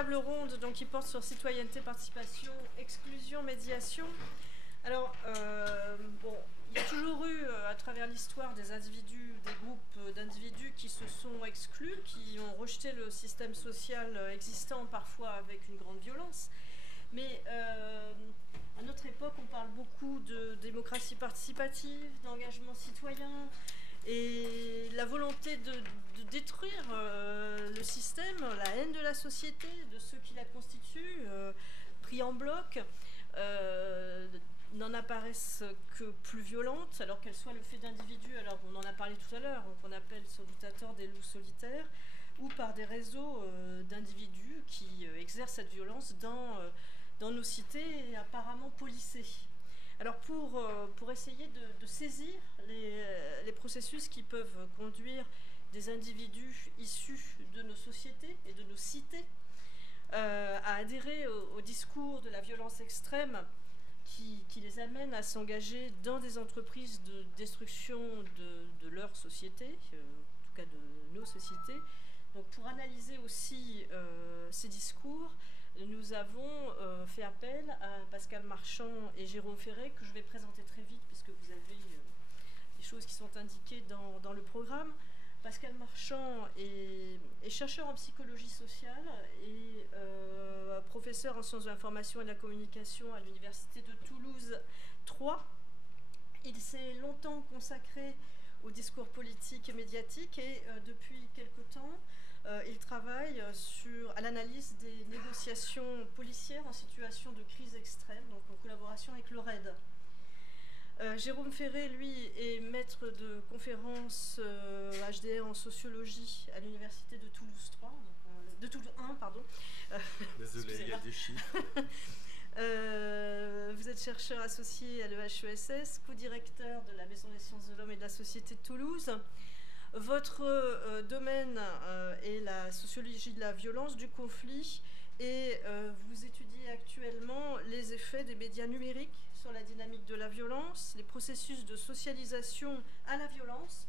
table ronde donc, qui porte sur citoyenneté, participation, exclusion, médiation. Alors, bon, il y a toujours eu, à travers l'histoire, des individus, des groupes d'individus qui se sont exclus, qui ont rejeté le système social existant, parfois avec une grande violence. Mais à notre époque, on parle beaucoup de démocratie participative, d'engagement citoyen, et la volonté de détruire le système, la haine de la société, de ceux qui la constituent, pris en bloc, n'en apparaissent que plus violentes, alors qu'elles soient le fait d'individus, alors on en a parlé tout à l'heure, qu'on appelle sur doute à tort des loups solitaires, ou par des réseaux d'individus qui exercent cette violence dans nos cités apparemment policées. Alors pour essayer de saisir les processus qui peuvent conduire des individus issus de nos sociétés et de nos cités à adhérer au discours de la violence extrême qui les amène à s'engager dans des entreprises de destruction de leur société, en tout cas de nos sociétés. Donc pour analyser aussi ces discours, nous avons fait appel à Pascal Marchand et Jérôme Ferré, que je vais présenter très vite, puisque vous avez des choses qui sont indiquées dans le programme. Pascal Marchand est chercheur en psychologie sociale et professeur en sciences de l'information et de la communication à l'Université de Toulouse 3. Il s'est longtemps consacré au discours politique et médiatique et depuis quelque temps, il travaille à l'analyse des négociations policières en situation de crise extrême, donc en collaboration avec le RAID. Jérôme Ferré, lui, est maître de conférences HDR en sociologie à l'Université de Toulouse 3, de Toulouse 1, pardon. Désolé, il y a des chiffres. Vous êtes chercheur associé à l'EHESS, co-directeur de la Maison des sciences de l'homme et de la société de Toulouse. Votre domaine est la sociologie de la violence, du conflit, et vous étudiez actuellement les effets des médias numériques sur la dynamique de la violence, les processus de socialisation à la violence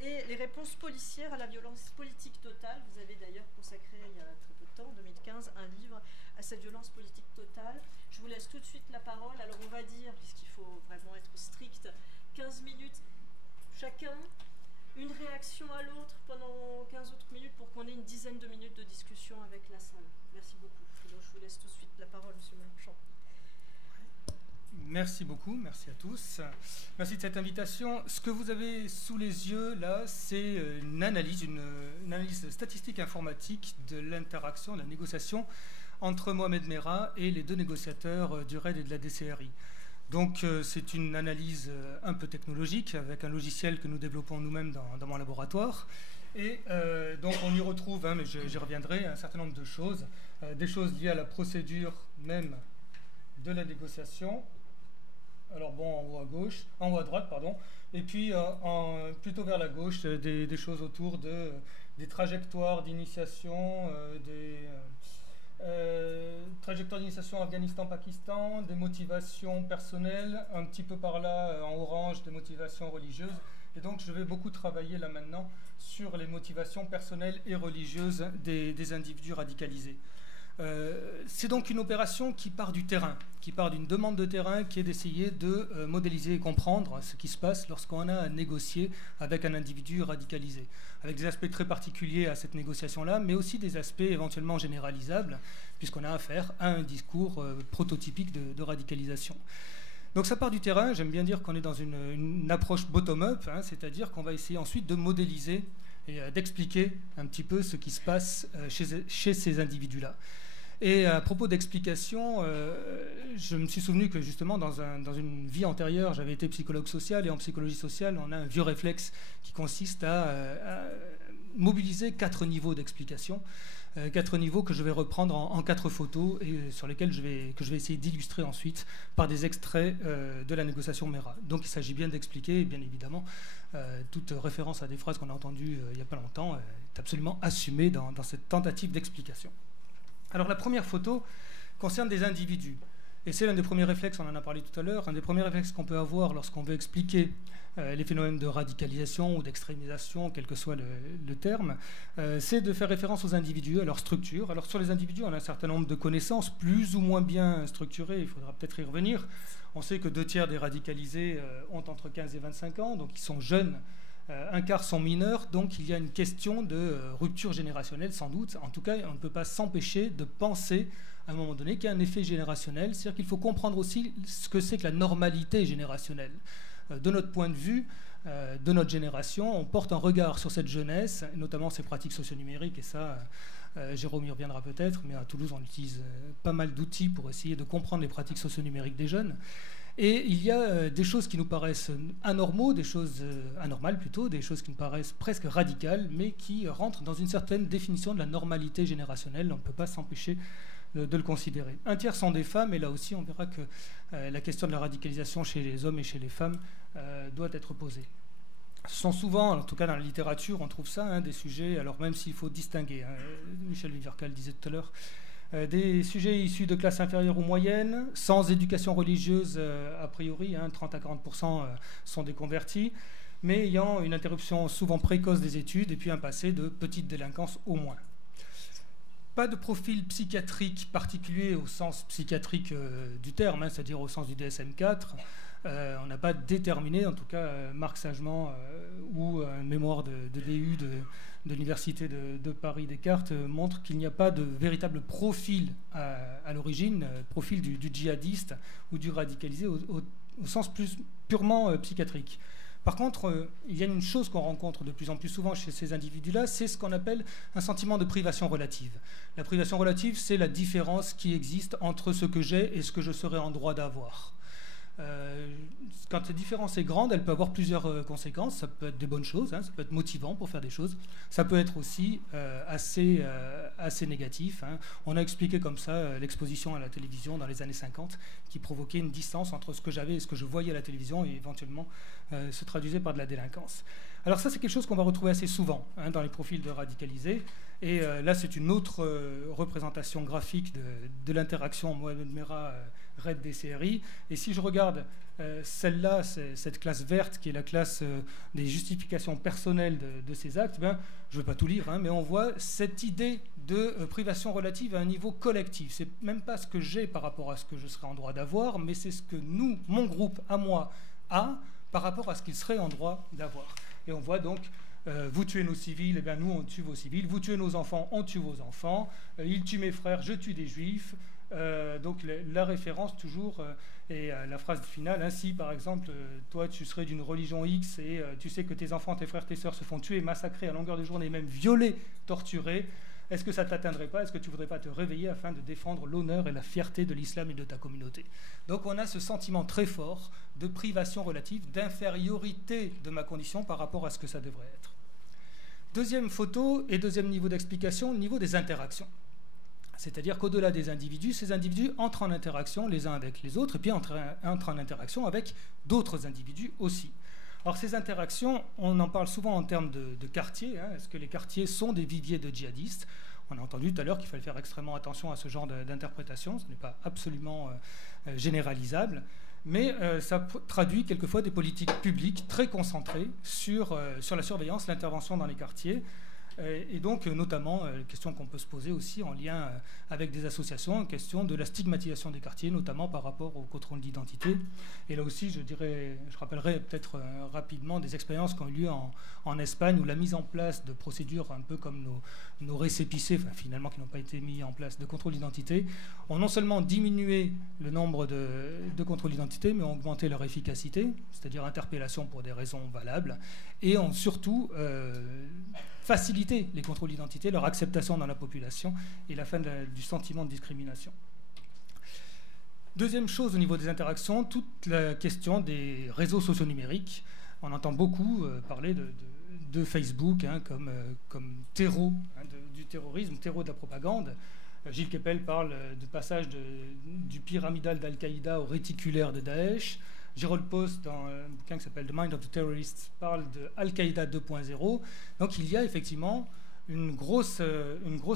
et les réponses policières à la violence politique totale. Vous avez d'ailleurs consacré il y a très peu de temps, en 2015, un livre à cette violence politique totale. Je vous laisse tout de suite la parole. Alors on va dire, puisqu'il faut vraiment être strict, 15 minutes chacun, une réaction à l'autre pendant 15 autres minutes pour qu'on ait une dizaine de minutes de discussion avec la salle. Merci beaucoup. Donc, je vous laisse tout de suite la parole, Monsieur Marchand. Merci beaucoup, merci à tous. Merci de cette invitation. Ce que vous avez sous les yeux, là, c'est une analyse statistique informatique de l'interaction, de la négociation entre Mohamed Merah et les deux négociateurs du RAID et de la DCRI. Donc, c'est une analyse un peu technologique, avec un logiciel que nous développons nous-mêmes dans mon laboratoire. Et donc, on y retrouve, mais j'y reviendrai, un certain nombre de choses. Des choses liées à la procédure même de la négociation. Alors bon, en haut à droite, pardon, et puis plutôt vers la gauche, des choses autour des trajectoires d'initiation, trajectoires d'initiation Afghanistan-Pakistan, des motivations personnelles, un petit peu par là, en orange, des motivations religieuses. Et donc, je vais beaucoup travailler là maintenant sur les motivations personnelles et religieuses des individus radicalisés. C'est donc une opération qui part du terrain, qui part d'une demande de terrain qui est d'essayer de modéliser et comprendre ce qui se passe lorsqu'on a à négocier avec un individu radicalisé, avec des aspects très particuliers à cette négociation-là, mais aussi des aspects éventuellement généralisables, puisqu'on a affaire à un discours prototypique de radicalisation. Donc ça part du terrain, j'aime bien dire qu'on est dans une approche bottom-up, c'est-à-dire qu'on va essayer ensuite de modéliser et d'expliquer un petit peu ce qui se passe chez ces individus-là. Et à propos d'explication, je me suis souvenu que justement dans une vie antérieure, j'avais été psychologue social, et en psychologie sociale, on a un vieux réflexe qui consiste à mobiliser 4 niveaux d'explication, 4 niveaux que je vais reprendre en 4 photos et sur lesquels que je vais essayer d'illustrer ensuite par des extraits de la négociation Merah. Donc il s'agit bien d'expliquer, et bien évidemment, toute référence à des phrases qu'on a entendues il n'y a pas longtemps est absolument assumée dans cette tentative d'explication. Alors la première photo concerne des individus. Et c'est l'un des premiers réflexes, on en a parlé tout à l'heure, un des premiers réflexes qu'on peut avoir lorsqu'on veut expliquer les phénomènes de radicalisation ou d'extrémisation, quel que soit le terme, c'est de faire référence aux individus, à leur structure. Alors sur les individus, on a un certain nombre de connaissances plus ou moins bien structurées, il faudra peut-être y revenir. On sait que 2/3 des radicalisés ont entre 15 et 25 ans, donc ils sont jeunes. Un quart sont mineurs, donc il y a une question de rupture générationnelle sans doute. En tout cas, on ne peut pas s'empêcher de penser à un moment donné qu'il y a un effet générationnel, c'est-à-dire qu'il faut comprendre aussi ce que c'est que la normalité générationnelle. De notre point de vue, de notre génération, on porte un regard sur cette jeunesse, notamment ses pratiques socio-numériques, et ça, Jérôme y reviendra peut-être, mais à Toulouse, on utilise pas mal d'outils pour essayer de comprendre les pratiques socio-numériques des jeunes. Et il y a des choses qui nous paraissent anormaux, des choses anormales plutôt, des choses qui nous paraissent presque radicales, mais qui rentrent dans une certaine définition de la normalité générationnelle. On ne peut pas s'empêcher de le considérer. 1/3 sont des femmes, et là aussi on verra que la question de la radicalisation chez les hommes et chez les femmes doit être posée. Ce sont souvent, en tout cas dans la littérature, on trouve ça, des sujets, alors même s'il faut distinguer, Michel Viverka le disait tout à l'heure, des sujets issus de classes inférieures ou moyennes, sans éducation religieuse a priori, 30 à 40% sont des convertis, mais ayant une interruption souvent précoce des études et puis un passé de petite délinquance au moins. Pas de profil psychiatrique particulier au sens psychiatrique du terme, c'est-à-dire au sens du DSM-4. On n'a pas déterminé, en tout cas Marc Sagement ou un mémoire de DU de l'Université de Paris Descartes montre qu'il n'y a pas de véritable profil à l'origine, profil du djihadiste ou du radicalisé au sens plus purement psychiatrique. Par contre, il y a une chose qu'on rencontre de plus en plus souvent chez ces individus-là, c'est ce qu'on appelle un sentiment de privation relative. La privation relative, c'est la différence qui existe entre ce que j'ai et ce que je serais en droit d'avoir. Quand cette différence est grande, elle peut avoir plusieurs conséquences. Ça peut être des bonnes choses, ça peut être motivant pour faire des choses. Ça peut être aussi assez négatif. On a expliqué comme ça l'exposition à la télévision dans les années 50 qui provoquait une distance entre ce que j'avais et ce que je voyais à la télévision et éventuellement se traduisait par de la délinquance. Alors ça, c'est quelque chose qu'on va retrouver assez souvent dans les profils de radicalisés. Et là, c'est une autre représentation graphique de l'interaction Mohamed Merah Red des CRI. Et si je regarde celle-là, cette classe verte qui est la classe des justifications personnelles de ces actes, je ne vais pas tout lire, mais on voit cette idée de privation relative à un niveau collectif. C'est même pas ce que j'ai par rapport à ce que je serais en droit d'avoir, mais c'est ce que nous, mon groupe, à moi, a par rapport à ce qu'il serait en droit d'avoir. Et on voit donc, vous tuez nos civils, nous on tue vos civils, vous tuez nos enfants, on tue vos enfants, ils tuent mes frères, je tue des juifs. Donc la référence toujours et la phrase finale, si par exemple toi tu serais d'une religion X et tu sais que tes enfants, tes frères, tes sœurs se font tuer, massacrer à longueur de journée, même violés, torturés, est-ce que ça ne t'atteindrait pas? Est-ce que tu ne voudrais pas te réveiller afin de défendre l'honneur et la fierté de l'islam et de ta communauté? Donc on a ce sentiment très fort de privation relative, d'infériorité de ma condition par rapport à ce que ça devrait être. Deuxième photo et deuxième niveau d'explication, le niveau des interactions. C'est-à-dire qu'au-delà des individus, ces individus entrent en interaction les uns avec les autres et puis entrent en interaction avec d'autres individus aussi. Alors ces interactions, on en parle souvent en termes de quartiers. Est-ce que les quartiers sont des viviers de djihadistes? On a entendu tout à l'heure qu'il fallait faire extrêmement attention à ce genre d'interprétation. Ce n'est pas absolument généralisable. Mais ça traduit quelquefois des politiques publiques très concentrées sur la surveillance, l'intervention dans les quartiers. Et donc, notamment, question qu'on peut se poser aussi en lien avec des associations, question de la stigmatisation des quartiers, notamment par rapport au contrôle d'identité. Et là aussi, je rappellerai peut-être rapidement des expériences qui ont eu lieu en Espagne, où la mise en place de procédures un peu comme nos récépissés, finalement qui n'ont pas été mis en place, de contrôle d'identité, ont non seulement diminué le nombre de contrôles d'identité, mais ont augmenté leur efficacité, c'est-à-dire interpellation pour des raisons valables, et ont surtout faciliter les contrôles d'identité, leur acceptation dans la population et la fin du sentiment de discrimination. Deuxième chose au niveau des interactions, toute la question des réseaux sociaux numériques. On entend beaucoup parler de Facebook comme terreau du terrorisme, terreau de la propagande. Gilles Kepel parle de passage du pyramidal d'Al-Qaïda au réticulaire de Daesh. Jérôme Post, dans un bouquin qui s'appelle The Mind of the Terrorists, parle de Al-Qaïda 2.0. Donc il y a effectivement une grosse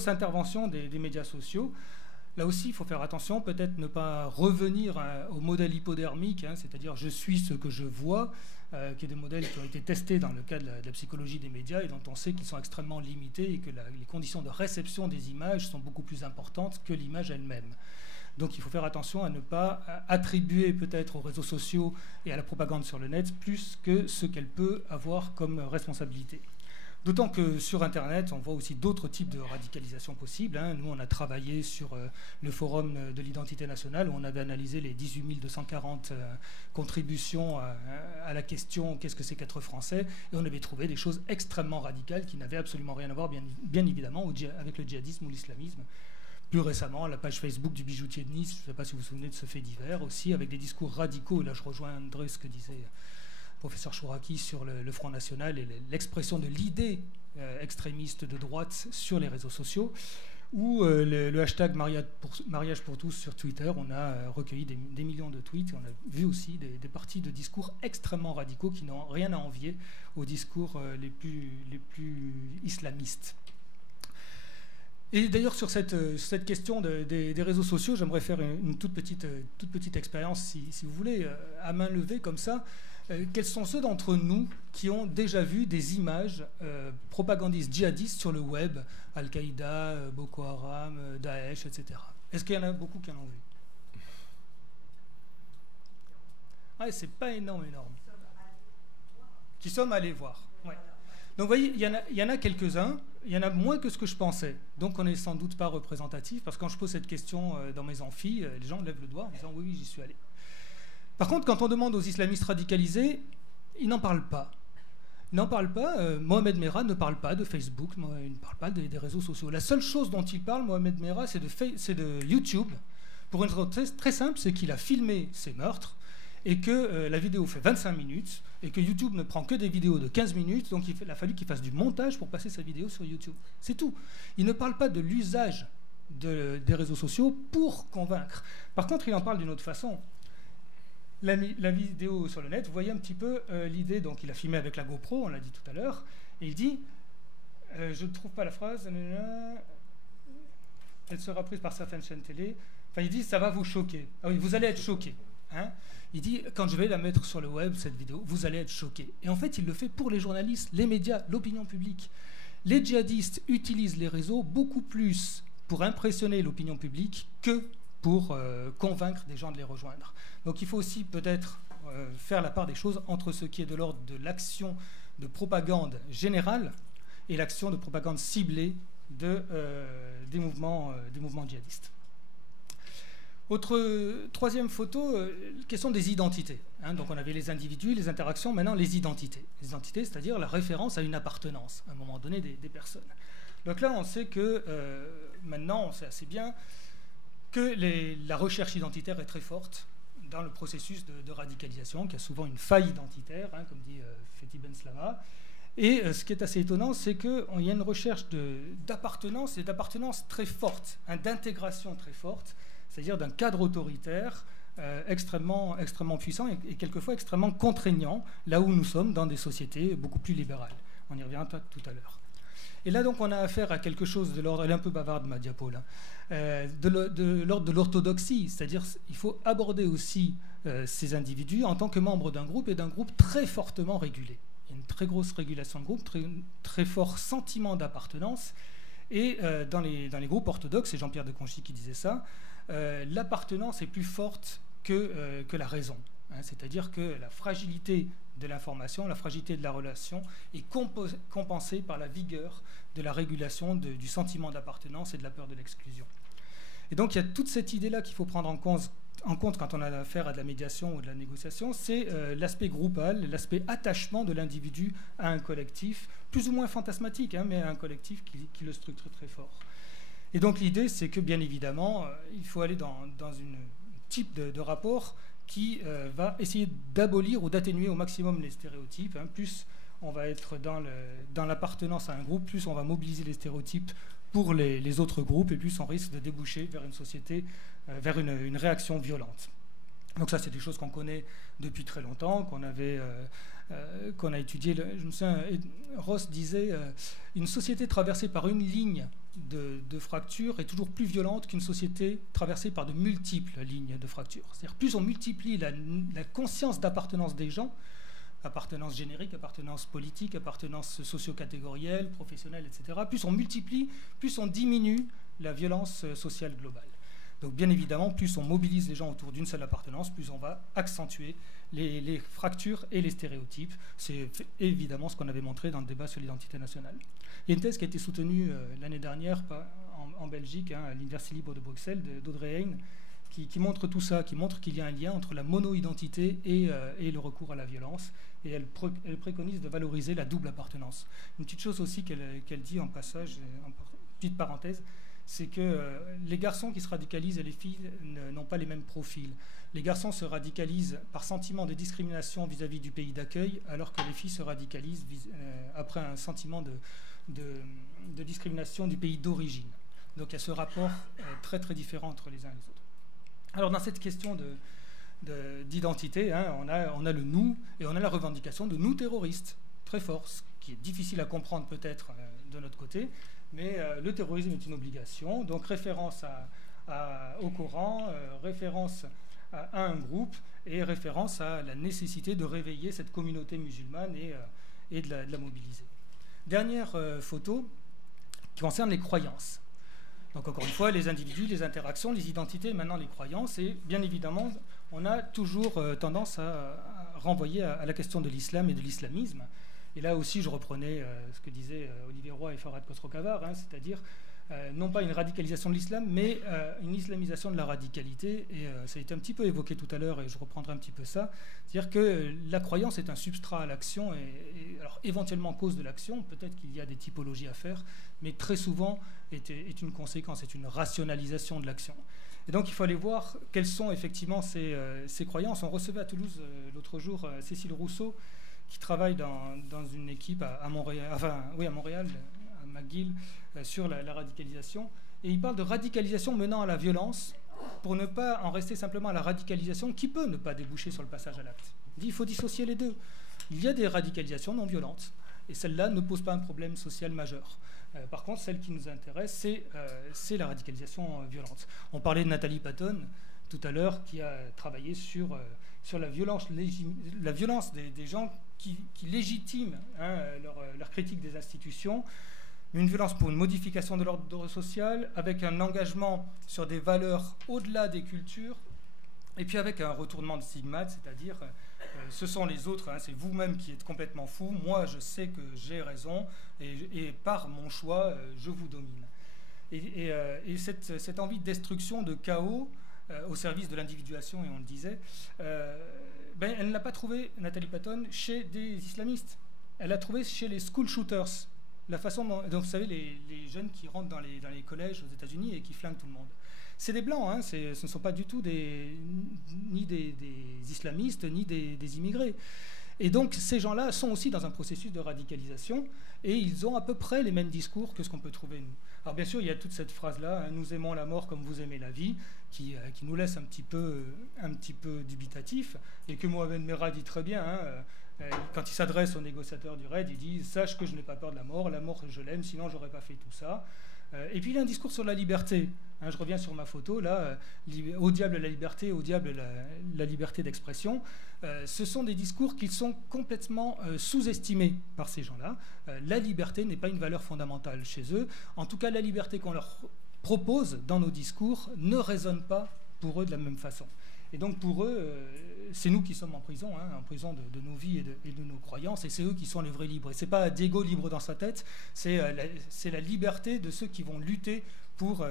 intervention des médias sociaux. Là aussi, il faut faire attention, peut-être ne pas revenir au modèle hypodermique, c'est-à-dire je suis ce que je vois, qui est des modèles qui ont été testés dans le cas de la psychologie des médias et dont on sait qu'ils sont extrêmement limités et que les conditions de réception des images sont beaucoup plus importantes que l'image elle-même. Donc il faut faire attention à ne pas attribuer peut-être aux réseaux sociaux et à la propagande sur le net plus que ce qu'elle peut avoir comme responsabilité. D'autant que sur Internet, on voit aussi d'autres types de radicalisation possibles. Nous, on a travaillé sur le forum de l'identité nationale où on avait analysé les 18 240 contributions à la question « Qu'est-ce que c'est qu'être français ?» et on avait trouvé des choses extrêmement radicales qui n'avaient absolument rien à voir, bien évidemment, avec le djihadisme ou l'islamisme. Plus récemment, la page Facebook du bijoutier de Nice, je ne sais pas si vous vous souvenez de ce fait divers, aussi avec des discours radicaux. Et là, je rejoindrai ce que disait professeur Chouraki sur le Front National et l'expression de l'idée extrémiste de droite sur les réseaux sociaux, ou le hashtag mariage pour tous sur Twitter. On a recueilli des millions de tweets et on a vu aussi des parties de discours extrêmement radicaux qui n'ont rien à envier aux discours les plus islamistes. Et d'ailleurs, sur cette question des réseaux sociaux, j'aimerais faire une toute petite expérience, si vous voulez, à main levée comme ça. Quels sont ceux d'entre nous qui ont déjà vu des images propagandistes djihadistes sur le web, Al-Qaïda, Boko Haram, Daesh, etc. Est-ce qu'il y en a beaucoup qui en ont vu? Ah, c'est pas énorme. Qui sommes allés voir. Ouais. Donc vous voyez, il y en a quelques-uns, il y en a moins que ce que je pensais. Donc on n'est sans doute pas représentatif, parce que quand je pose cette question dans mes amphis, les gens lèvent le doigt en disant oui, j'y suis allé. Par contre, quand on demande aux islamistes radicalisés, ils n'en parlent pas. Ils n'en parlent pas. Mohamed Merah ne parle pas de Facebook, il ne parle pas des réseaux sociaux. La seule chose dont il parle, Mohamed Merah, c'est de YouTube. Pour une raison très simple, c'est qu'il a filmé ses meurtres et que la vidéo fait 25 minutes et que YouTube ne prend que des vidéos de 15 minutes, donc il a fallu qu'il fasse du montage pour passer sa vidéo sur YouTube. C'est tout. Il ne parle pas de l'usage des réseaux sociaux pour convaincre. Par contre, il en parle d'une autre façon. La vidéo sur le net, vous voyez un petit peu l'idée, donc il a filmé avec la GoPro, on l'a dit tout à l'heure, et il dit, je ne trouve pas la phrase, elle sera prise par certaines chaînes télé, enfin il dit, ça va vous choquer. Ah oui, vous allez être choqués. Il dit, quand je vais la mettre sur le web, cette vidéo, vous allez être choqués. Et en fait, il le fait pour les journalistes, les médias, l'opinion publique. Les djihadistes utilisent les réseaux beaucoup plus pour impressionner l'opinion publique que pour convaincre des gens de les rejoindre. Donc il faut aussi peut-être faire la part des choses entre ce qui est de l'ordre de l'action de propagande générale et l'action de propagande ciblée des mouvements djihadistes. Troisième photo, question des identités. Donc on avait les individus, les interactions, maintenant les identités. Les identités, c'est-à-dire la référence à une appartenance, à un moment donné, des personnes. Donc là, on sait que, maintenant, on sait assez bien que la recherche identitaire est très forte dans le processus de radicalisation, qui a souvent une faille identitaire, comme dit Fethi Benslama. Et ce qui est assez étonnant, c'est qu'il y a une recherche d'appartenance et d'appartenance très forte, d'intégration très forte, c'est-à-dire d'un cadre autoritaire extrêmement puissant et quelquefois extrêmement contraignant, là où nous sommes dans des sociétés beaucoup plus libérales. On y revient tout à l'heure. Et là, donc, on a affaire à quelque chose de l'ordre, elle est un peu bavarde, ma diapo, là, de l'ordre de l'orthodoxie, c'est-à-dire qu'il faut aborder aussi ces individus en tant que membres d'un groupe et d'un groupe très fortement régulé. Il y a une très grosse régulation de groupe, très fort sentiment d'appartenance. Et dans les groupes orthodoxes, c'est Jean-Pierre de Conchy qui disait ça, l'appartenance est plus forte que la raison. C'est-à-dire que la fragilité de l'information, la fragilité de la relation est compensée par la vigueur de la régulation du sentiment d'appartenance et de la peur de l'exclusion. Et donc il y a toute cette idée-là qu'il faut prendre en compte quand on a affaire à de la médiation ou de la négociation, c'est l'aspect groupal, l'aspect attachement de l'individu à un collectif, plus ou moins fantasmatique, mais à un collectif qui le structure très fort. Et donc l'idée, c'est que bien évidemment, il faut aller dans un type de rapport qui va essayer d'abolir ou d'atténuer au maximum les stéréotypes. Plus on va être dans l'appartenance à un groupe, plus on va mobiliser les stéréotypes pour les autres groupes, et plus on risque de déboucher vers une société, vers une réaction violente. Donc ça, c'est des choses qu'on connaît depuis très longtemps, qu'on a étudiées. Je me souviens, Ross disait une société traversée par une ligne de fracture est toujours plus violente qu'une société traversée par de multiples lignes de fracture. C'est-à-dire plus on multiplie la conscience d'appartenance des gens, appartenance générique, appartenance politique, appartenance socio-catégorielle, professionnelle, etc., plus on multiplie, plus on diminue la violence sociale globale. Donc bien évidemment, plus on mobilise les gens autour d'une seule appartenance, plus on va accentuer les fractures et les stéréotypes. C'est évidemment ce qu'on avait montré dans le débat sur l'identité nationale. Il y a une thèse qui a été soutenue l'année dernière en Belgique, à l'Université libre de Bruxelles, d'Audrey Hein, qui montre tout ça, qui montre qu'il y a un lien entre la mono-identité et le recours à la violence. Et elle préconise de valoriser la double appartenance. Une petite chose aussi qu'elle dit en passage, en petite parenthèse, c'est que les garçons qui se radicalisent et les filles n'ont pas les mêmes profils. Les garçons se radicalisent par sentiment de discrimination vis-à-vis du pays d'accueil, alors que les filles se radicalisent après un sentiment de discrimination du pays d'origine. Donc il y a ce rapport très très différent entre les uns et les autres. Alors dans cette question d'identité, on a le nous et on a la revendication de nous terroristes, très fort, ce qui est difficile à comprendre peut-être de notre côté, mais le terrorisme est une obligation, donc référence au Coran, référence à un groupe et référence à la nécessité de réveiller cette communauté musulmane et de la mobiliser. Dernière photo qui concerne les croyances. Donc encore une fois, les individus, les interactions, les identités, maintenant les croyances, et bien évidemment, on a toujours tendance à renvoyer à la question de l'islam et de l'islamisme. Et là aussi, je reprenais ce que disaient Olivier Roy et Farhad Khosrow-Khavar, c'est-à-dire non pas une radicalisation de l'islam, mais une islamisation de la radicalité. Et ça a été un petit peu évoqué tout à l'heure, et je reprendrai un petit peu ça. C'est-à-dire que la croyance est un substrat à l'action, et alors éventuellement cause de l'action, peut-être qu'il y a des typologies à faire, mais très souvent est une conséquence, est une rationalisation de l'action. Et donc il faut aller voir quelles sont effectivement ces croyances. On recevait à Toulouse l'autre jour Cécile Rousseau, qui travaille dans une équipe à Montréal, à Montréal, à McGill, sur la radicalisation. Et il parle de radicalisation menant à la violence, pour ne pas en rester simplement à la radicalisation qui peut ne pas déboucher sur le passage à l'acte. Il dit qu'il faut dissocier les deux. Il y a des radicalisations non violentes, et celle-là ne pose pas un problème social majeur. Par contre, celle qui nous intéresse, c'est la radicalisation violente. On parlait de Nathalie Patton tout à l'heure, qui a travaillé sur la violence des gens qui légitiment leur critique des institutions, une violence pour une modification de l'ordre social, avec un engagement sur des valeurs au-delà des cultures, et puis avec un retournement de stigmate, c'est-à-dire ce sont les autres, c'est vous-même qui êtes complètement fou, moi je sais que j'ai raison, et par mon choix, je vous domine. Et cette envie de destruction, de chaos, au service de l'individuation, et on le disait, elle ne l'a pas trouvé, Nathalie Patton, chez des islamistes. Elle l'a trouvé chez les school shooters. La façon dont, donc, vous savez, les jeunes qui rentrent dans les collèges aux États-Unis et qui flinguent tout le monde. C'est des blancs, ce ne sont pas du tout ni des islamistes, ni des immigrés. Et donc ces gens-là sont aussi dans un processus de radicalisation, et ils ont à peu près les mêmes discours que ce qu'on peut trouver nous. Alors bien sûr, il y a toute cette phrase-là, nous aimons la mort comme vous aimez la vie, qui nous laisse un petit peu dubitatif, et que Mohamed Merah dit très bien, quand il s'adresse aux négociateurs du RAID, il dit « Sache que je n'ai pas peur de la mort je l'aime, sinon je n'aurais pas fait tout ça ». Et puis il y a un discours sur la liberté. Je reviens sur ma photo, là, au diable la liberté, au diable la liberté d'expression. Ce sont des discours qui sont complètement sous-estimés par ces gens-là. La liberté n'est pas une valeur fondamentale chez eux. En tout cas, la liberté qu'on leur propose dans nos discours ne résonne pas pour eux de la même façon. Et donc pour eux, c'est nous qui sommes en prison de nos vies et de nos croyances, et c'est eux qui sont les vrais libres. Et ce n'est pas Diego libre dans sa tête, c'est la liberté de ceux qui vont lutter pour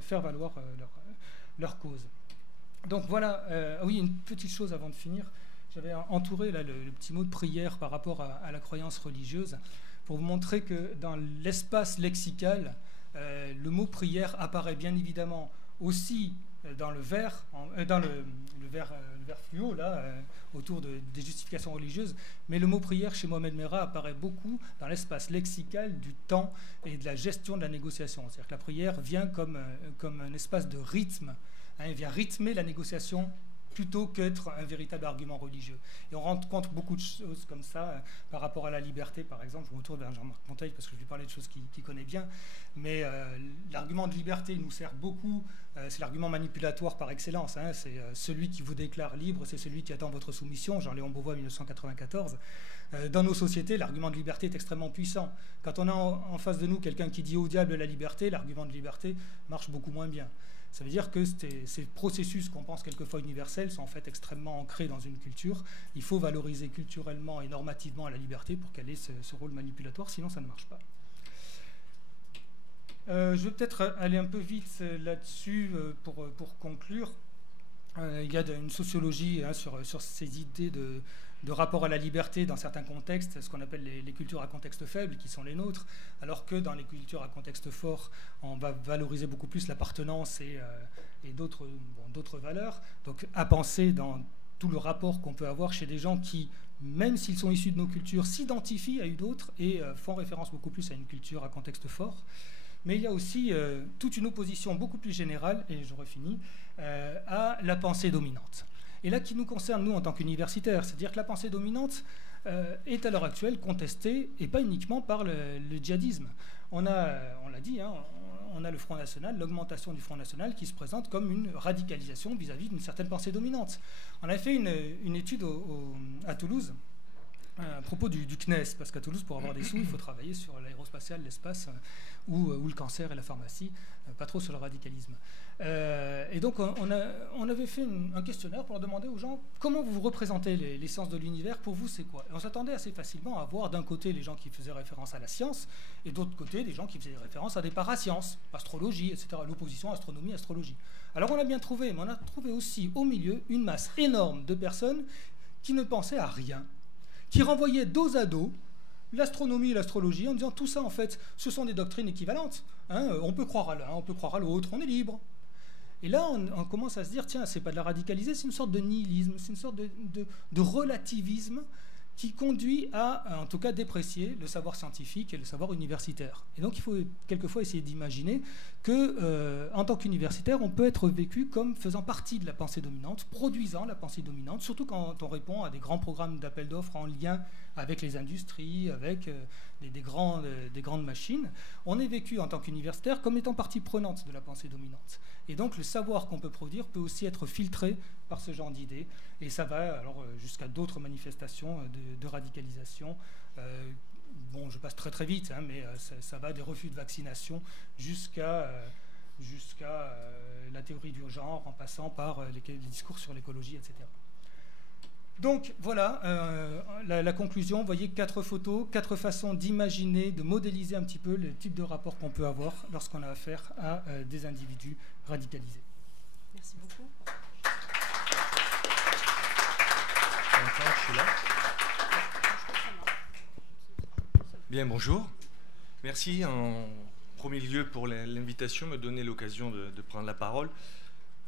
faire valoir leur cause. Donc voilà, oui, une petite chose avant de finir. J'avais entouré là, le petit mot de prière par rapport à la croyance religieuse, pour vous montrer que dans l'espace lexical, le mot prière apparaît bien évidemment aussi dans le vers fluo, là, autour des justifications religieuses, mais le mot prière chez Mohamed Merah apparaît beaucoup dans l'espace lexical du temps et de la gestion de la négociation. C'est-à-dire que la prière vient comme un espace de rythme, il vient rythmer la négociation plutôt qu'être un véritable argument religieux. Et on rencontre beaucoup de choses comme ça par rapport à la liberté, par exemple. Je me retourne vers Jean-Marc Monteil parce que je lui parlais de choses qu'il connaît bien. Mais l'argument de liberté nous sert beaucoup. C'est l'argument manipulatoire par excellence. Hein. C'est celui qui vous déclare libre, c'est celui qui attend votre soumission. Jean-Léon Beauvois, 1994. Dans nos sociétés, l'argument de liberté est extrêmement puissant. Quand on a en face de nous quelqu'un qui dit au diable la liberté, l'argument de liberté marche beaucoup moins bien. Ça veut dire que ces processus qu'on pense quelquefois universels sont en fait extrêmement ancrés dans une culture. Il faut valoriser culturellement et normativement la liberté pour qu'elle ait ce rôle manipulatoire, sinon ça ne marche pas. Je vais peut-être aller un peu vite là-dessus pour conclure. Il y a une sociologie sur ces idées de rapport à la liberté dans certains contextes, ce qu'on appelle les cultures à contexte faible, qui sont les nôtres, alors que dans les cultures à contexte fort, on va valoriser beaucoup plus l'appartenance et d'autres valeurs. Donc à penser dans tout le rapport qu'on peut avoir chez des gens qui, même s'ils sont issus de nos cultures, s'identifient à une autre et font référence beaucoup plus à une culture à contexte fort. Mais il y a aussi toute une opposition beaucoup plus générale, et j'aurai fini, à la pensée dominante. Et là, qui nous concerne, nous, en tant qu'universitaires, c'est-à-dire que la pensée dominante est à l'heure actuelle contestée, et pas uniquement par le djihadisme. On l'a dit, hein, on a le Front National, l'augmentation du Front National qui se présente comme une radicalisation vis-à-vis d'une certaine pensée dominante. On a fait une étude à Toulouse, à propos du CNES, parce qu'à Toulouse, pour avoir des sous, il faut travailler sur l'aérospatiale, l'espace, ou le cancer et la pharmacie, pas trop sur le radicalisme. Et donc, on avait fait un questionnaire pour demander aux gens comment vous représentez les sciences de l'univers, pour vous, c'est quoi? Et on s'attendait assez facilement à voir d'un côté les gens qui faisaient référence à la science, et d'autre côté des gens qui faisaient référence à des parasciences, astrologie, etc., l'opposition astronomie-astrologie. Alors, on l'a bien trouvé, mais on a trouvé aussi au milieu une masse énorme de personnes qui ne pensaient à rien, qui renvoyaient dos à dos l'astronomie et l'astrologie en disant tout ça, en fait, ce sont des doctrines équivalentes. Hein, on peut croire à l'un, on peut croire à l'autre, on est libre. Et là, on commence à se dire, tiens, c'est pas de la radicaliser, c'est une sorte de nihilisme, c'est une sorte de relativisme qui conduit à, en tout cas, déprécier le savoir scientifique et le savoir universitaire. Et donc, il faut quelquefois essayer d'imaginer que, en tant qu'universitaire, on peut être vécu comme faisant partie de la pensée dominante, produisant la pensée dominante, surtout quand on répond à des grands programmes d'appel d'offres en lien avec les industries, avec des grandes machines. On est vécu en tant qu'universitaire comme étant partie prenante de la pensée dominante. Et donc, le savoir qu'on peut produire peut aussi être filtré par ce genre d'idées. Et ça va alors jusqu'à d'autres manifestations de radicalisation. Bon, je passe très très vite, hein, mais ça va des refus de vaccination jusqu'à la théorie du genre, en passant par les discours sur l'écologie, etc. Donc voilà la conclusion. Vous voyez 4 photos, 4 façons d'imaginer, de modéliser un petit peu le type de rapport qu'on peut avoir lorsqu'on a affaire à des individus radicalisés. Merci beaucoup. Bien, bonjour. Merci en premier lieu pour l'invitation, me donner l'occasion de prendre la parole.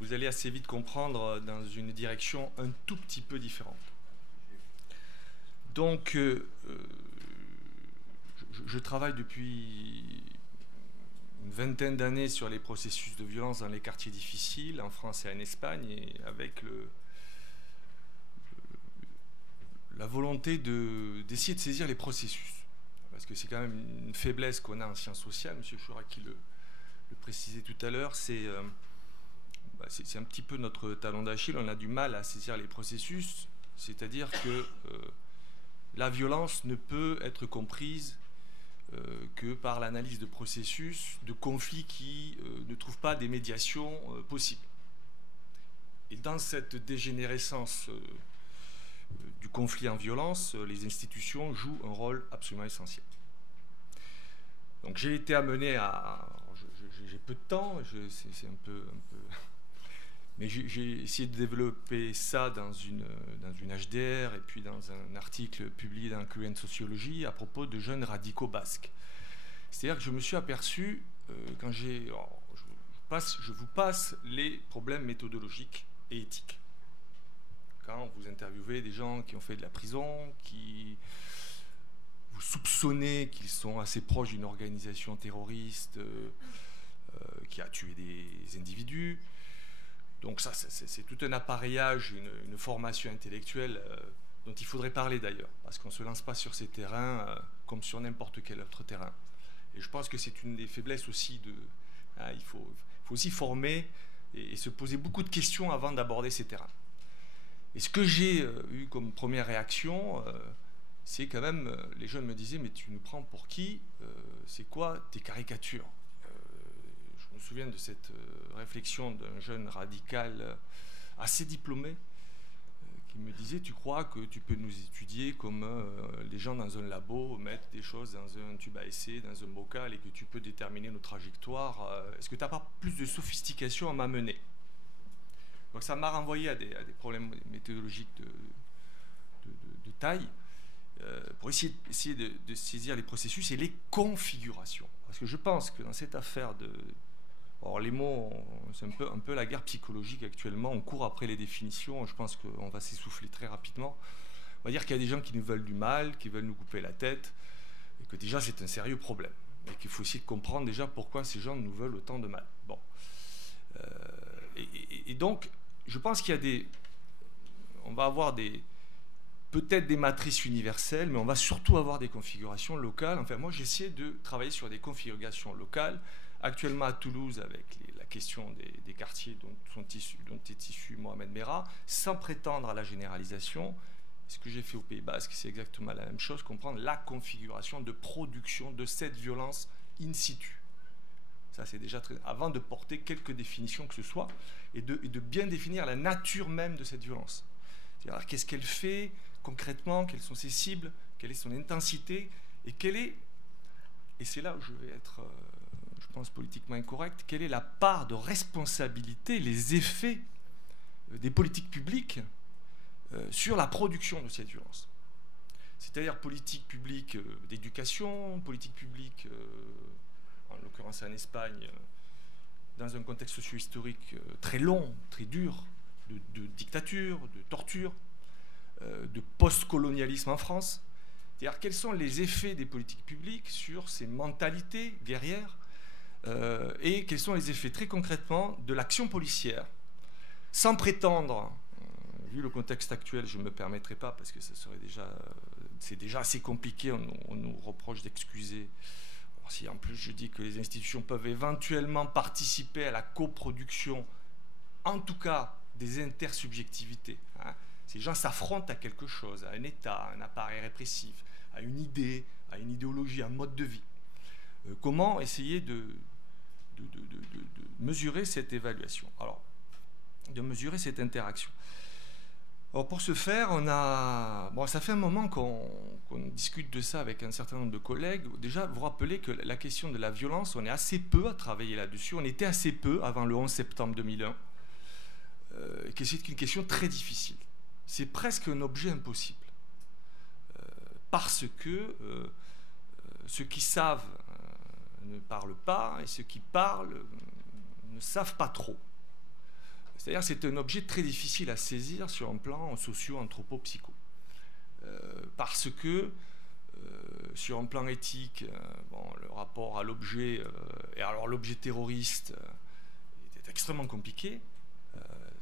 Vous allez assez vite comprendre dans une direction un tout petit peu différente. Donc, je travaille depuis une vingtaine d'années sur les processus de violence dans les quartiers difficiles, en France et en Espagne, et avec la volonté d'essayer de saisir les processus. Parce que c'est quand même une faiblesse qu'on a en sciences sociales, M. Chouraki le précisait tout à l'heure, c'est un petit peu notre talon d'Achille, on a du mal à saisir les processus, c'est-à-dire que la violence ne peut être comprise que par l'analyse de processus, de conflits qui ne trouvent pas des médiations possibles. Et dans cette dégénérescence du conflit en violence, les institutions jouent un rôle absolument essentiel. Donc j'ai été amené à... J'ai peu de temps, c'est un peu... Mais j'ai essayé de développer ça dans une HDR et puis dans un article publié dans Current Sociology à propos de jeunes radicaux basques. C'est-à-dire que je me suis aperçu, quand je vous passe les problèmes méthodologiques et éthiques. Quand vous interviewez des gens qui ont fait de la prison, qui vous soupçonnez qu'ils sont assez proches d'une organisation terroriste qui a tué des individus, Donc ça, c'est tout un appareillage, une formation intellectuelle dont il faudrait parler d'ailleurs, parce qu'on ne se lance pas sur ces terrains comme sur n'importe quel autre terrain. Et je pense que c'est une des faiblesses aussi il faut aussi former et se poser beaucoup de questions avant d'aborder ces terrains. Et ce que j'ai eu comme première réaction, c'est quand même, les jeunes me disaient, mais tu nous prends pour qui? C'est quoi tes caricatures? Je me souviens de cette réflexion d'un jeune radical assez diplômé qui me disait, tu crois que tu peux nous étudier comme les gens dans un labo mettent des choses dans un tube à essai, dans un bocal, et que tu peux déterminer nos trajectoires? Est-ce que tu n'as pas plus de sophistication à m'amener? Donc ça m'a renvoyé à des problèmes méthodologiques de taille, pour essayer de saisir les processus et les configurations. Parce que je pense que dans cette affaire de... Alors les mots, c'est un peu la guerre psychologique actuellement, on court après les définitions, je pense qu'on va s'essouffler très rapidement. On va dire qu'il y a des gens qui nous veulent du mal, qui veulent nous couper la tête, et que déjà c'est un sérieux problème. Et qu'il faut essayer de comprendre déjà pourquoi ces gens nous veulent autant de mal. Bon. Et donc, je pense qu'il y a on va avoir peut-être des matrices universelles, mais on va surtout avoir des configurations locales. Enfin, moi, j'essaie de travailler sur des configurations locales. Actuellement, à Toulouse, avec la question des quartiers dont est issu Mohamed Merah, sans prétendre à la généralisation, ce que j'ai fait au Pays Basque, c'est exactement la même chose, comprendre la configuration de production de cette violence in situ. Ça, c'est déjà très... Avant de porter quelques définitions que ce soit, et de bien définir la nature même de cette violence. C'est-à-dire, qu'est-ce qu'elle fait concrètement, quelles sont ses cibles, quelle est son intensité, et c'est là où je vais être, je pense, politiquement incorrect, quelle est la part de responsabilité, les effets des politiques publiques sur la production de cette violence. C'est-à-dire politique publique d'éducation, politique publique, en l'occurrence en Espagne, dans un contexte socio-historique très long, très dur, de dictature, de torture, de post-colonialisme en France. C'est-à-dire quels sont les effets des politiques publiques sur ces mentalités guerrières et quels sont les effets très concrètement de l'action policière, sans prétendre, vu le contexte actuel, je ne me permettrai pas, parce que c'est déjà assez compliqué, on nous reproche d'excuser. Si en plus je dis que les institutions peuvent éventuellement participer à la coproduction, en tout cas des intersubjectivités, hein. Ces gens s'affrontent à quelque chose, à un État, à un appareil répressif, à une idée, à une idéologie, à un mode de vie. Comment essayer de mesurer cette évaluation, alors, de mesurer cette interaction? Alors pour ce faire, ça fait un moment qu'on discute de ça avec un certain nombre de collègues. Déjà, vous rappelez que la question de la violence, on est assez peu à travailler là-dessus. On était assez peu avant le 11 septembre 2001, que c'est une question très difficile. C'est presque un objet impossible. Parce que ceux qui savent ne parlent pas, et ceux qui parlent ne savent pas trop. C'est-à-dire que c'est un objet très difficile à saisir sur un plan socio-anthropo-psycho. Parce que, sur un plan éthique, le rapport à l'objet, et alors l'objet terroriste, est extrêmement compliqué.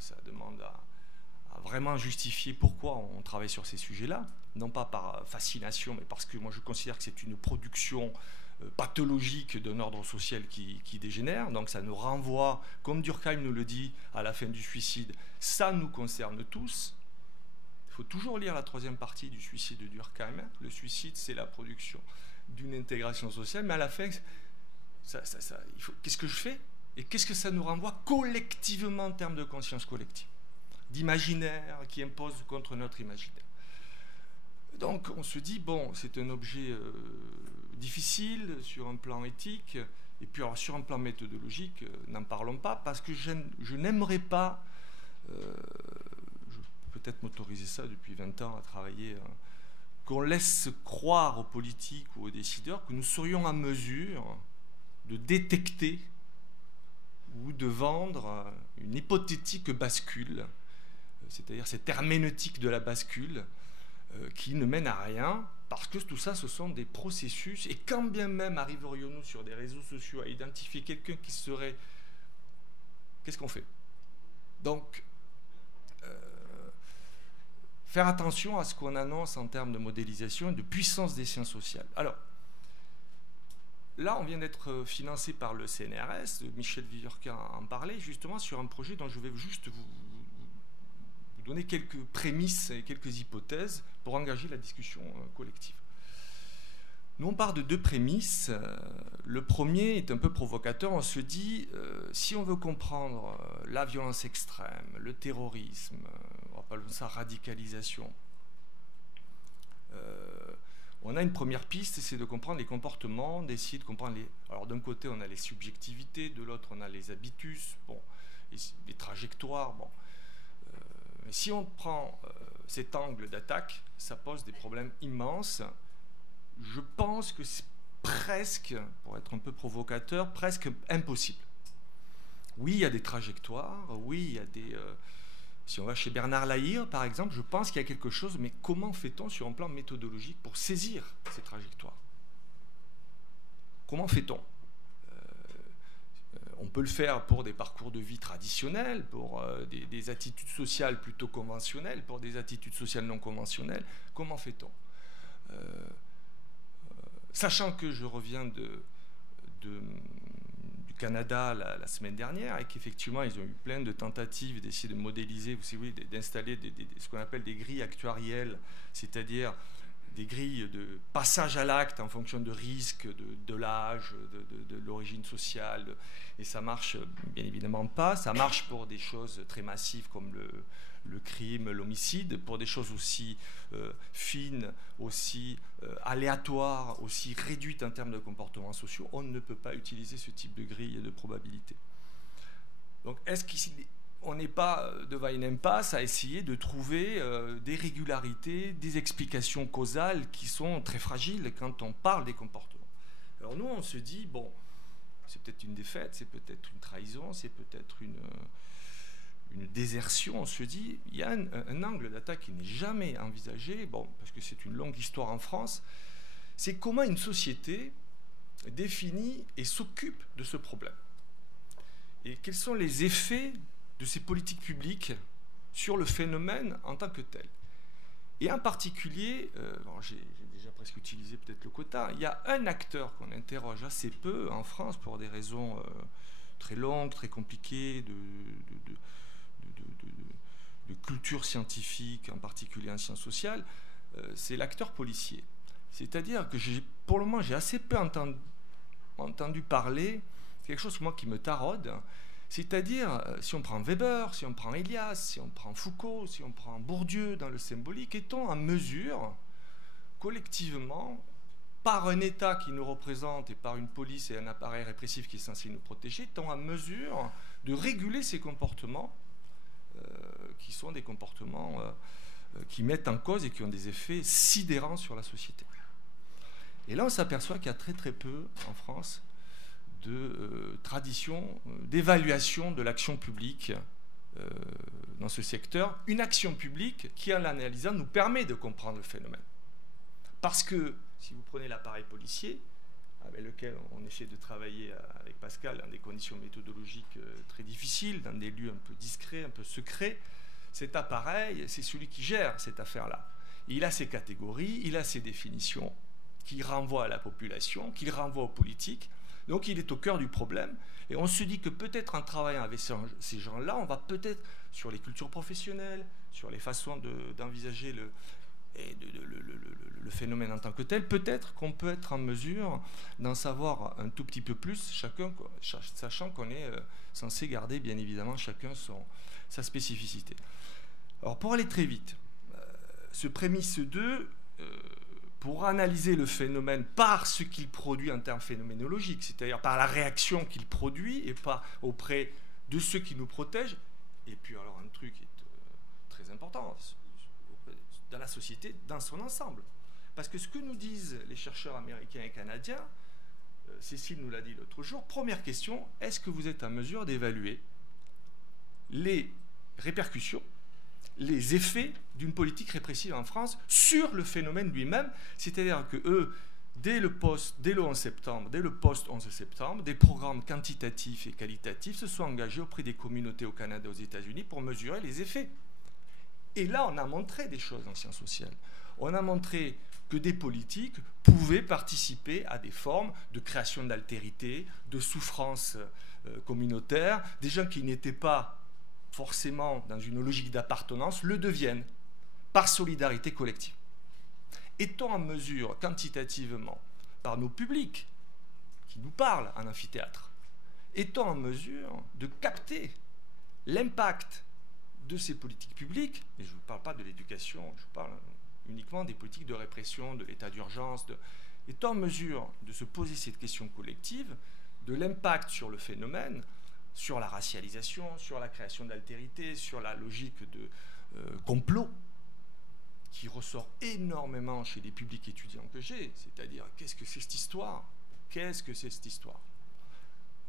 Ça demande à vraiment justifier pourquoi on travaille sur ces sujets-là, non pas par fascination, mais parce que moi je considère que c'est une production pathologique d'un ordre social qui dégénère. Donc ça nous renvoie, comme Durkheim nous le dit à la fin du suicide, ça nous concerne tous. Il faut toujours lire la troisième partie du suicide de Durkheim. Le suicide, c'est la production d'une intégration sociale, mais à la fin, qu'est-ce que je fais? Et qu'est-ce que ça nous renvoie collectivement en termes de conscience collective, d'imaginaire qui impose contre notre imaginaire? Donc on se dit, bon, c'est un objet difficile sur un plan éthique, et puis alors, sur un plan méthodologique, n'en parlons pas, parce que je n'aimerais pas, je peux peut-être m'autoriser ça depuis 20 ans à travailler, qu'on laisse croire aux politiques ou aux décideurs que nous serions en mesure de détecter ou de vendre une hypothétique bascule, c'est-à-dire cette herméneutique de la bascule, qui ne mène à rien, parce que tout ça, ce sont des processus, et quand bien même arriverions-nous sur des réseaux sociaux à identifier quelqu'un qui serait... Qu'est-ce qu'on fait? Donc, faire attention à ce qu'on annonce en termes de modélisation et de puissance des sciences sociales. Alors, là, on vient d'être financé par le CNRS, Michel Viviorca en parlait, justement sur un projet dont je vais juste vous donner quelques prémices et quelques hypothèses pour engager la discussion collective. Nous, on part de deux prémices. Le premier est un peu provocateur. On se dit, si on veut comprendre la violence extrême, le terrorisme, on appelle ça radicalisation, on a une première piste, c'est de comprendre les comportements, d'essayer de comprendre les... Alors d'un côté, on a les subjectivités, de l'autre, on a les habitus, bon, les trajectoires. Bon. Si on prend cet angle d'attaque, ça pose des problèmes immenses. Je pense que c'est presque, pour être un peu provocateur, presque impossible. Oui, il y a des trajectoires, oui, il y a des... si on va chez Bernard Lahire, par exemple, je pense qu'il y a quelque chose, mais comment fait-on sur un plan méthodologique pour saisir ces trajectoires? Comment fait-on? On peut le faire pour des parcours de vie traditionnels, pour des attitudes sociales plutôt conventionnelles, pour des attitudes sociales non conventionnelles. Comment fait-on? Sachant que je reviens du Canada la semaine dernière et qu'effectivement ils ont eu plein de tentatives d'essayer de modéliser, vous savez, d'installer ce qu'on appelle des grilles actuarielles, c'est-à-dire des grilles de passage à l'acte en fonction de risque, de l'âge, de l'origine sociale, et ça marche bien évidemment pas. Ça marche pour des choses très massives comme le crime, l'homicide, pour des choses aussi fines, aussi aléatoires, aussi réduites en termes de comportements sociaux. On ne peut pas utiliser ce type de grille de probabilité. Donc est-ce qu'on n'est pas devant une impasse à essayer de trouver des régularités, des explications causales qui sont très fragiles quand on parle des comportements? Alors nous, on se dit, bon, c'est peut-être une défaite, c'est peut-être une trahison, c'est peut-être une désertion. On se dit, il y a un angle d'attaque qui n'est jamais envisagé, bon, parce que c'est une longue histoire en France, c'est comment une société définit et s'occupe de ce problème. Et quels sont les effets de ces politiques publiques sur le phénomène en tant que tel. Et en particulier, j'ai déjà presque utilisé peut-être le quota, il y a un acteur qu'on interroge assez peu en France pour des raisons très longues, très compliquées, de culture scientifique, en particulier en sciences sociales, c'est l'acteur policier. C'est-à-dire que pour le moment, j'ai assez peu entendu parler, quelque chose moi qui me taraude. C'est-à-dire, si on prend Weber, si on prend Elias, si on prend Foucault, si on prend Bourdieu dans le symbolique, est-on en mesure, collectivement, par un État qui nous représente et par une police et un appareil répressif qui est censé nous protéger, est-on en mesure de réguler ces comportements qui sont des comportements qui mettent en cause et qui ont des effets sidérants sur la société? Et là, on s'aperçoit qu'il y a très très peu en France de tradition d'évaluation de l'action publique dans ce secteur, une action publique qui, en l'analysant, nous permet de comprendre le phénomène. Parce que, si vous prenez l'appareil policier, avec lequel on essaie de travailler avec Pascal dans des conditions méthodologiques très difficiles, dans des lieux un peu discrets, un peu secrets, cet appareil, c'est celui qui gère cette affaire-là. Il a ses catégories, il a ses définitions, qui renvoient à la population, qui renvoient aux politiques. Donc il est au cœur du problème, et on se dit que peut-être en travaillant avec ces gens-là, on va peut-être, sur les cultures professionnelles, sur les façons d'envisager le phénomène en tant que tel, peut-être qu'on peut être en mesure d'en savoir un tout petit peu plus, sachant qu'on est censé garder bien évidemment chacun sa spécificité. Alors pour aller très vite, ce prémisse 2... pour analyser le phénomène par ce qu'il produit en termes phénoménologiques, c'est-à-dire par la réaction qu'il produit et pas auprès de ceux qui nous protègent. Et puis alors un truc qui est très important dans la société, dans son ensemble. Parce que ce que nous disent les chercheurs américains et canadiens, Cécile nous l'a dit l'autre jour, première question, est-ce que vous êtes en mesure d'évaluer les répercussions, les effets d'une politique répressive en France sur le phénomène lui-même, c'est-à-dire que eux, dès le post-11 septembre, des programmes quantitatifs et qualitatifs se sont engagés auprès des communautés au Canada et aux États-Unis pour mesurer les effets. Et là, on a montré des choses en sciences sociales. On a montré que des politiques pouvaient participer à des formes de création d'altérité, de souffrance communautaire. Des gens qui n'étaient pas forcément dans une logique d'appartenance le deviennent par solidarité collective. Est-on en mesure, quantitativement, par nos publics qui nous parlent en amphithéâtre, est-on en mesure de capter l'impact de ces politiques publiques, et je ne vous parle pas de l'éducation, je parle uniquement des politiques de répression, de l'état d'urgence, est en mesure de se poser cette question collective, de l'impact sur le phénomène, sur la racialisation, sur la création d'altérité, sur la logique de complot, qui ressort énormément chez les publics étudiants que j'ai, c'est-à-dire qu'est-ce que c'est cette histoire? Qu'est-ce que c'est cette histoire?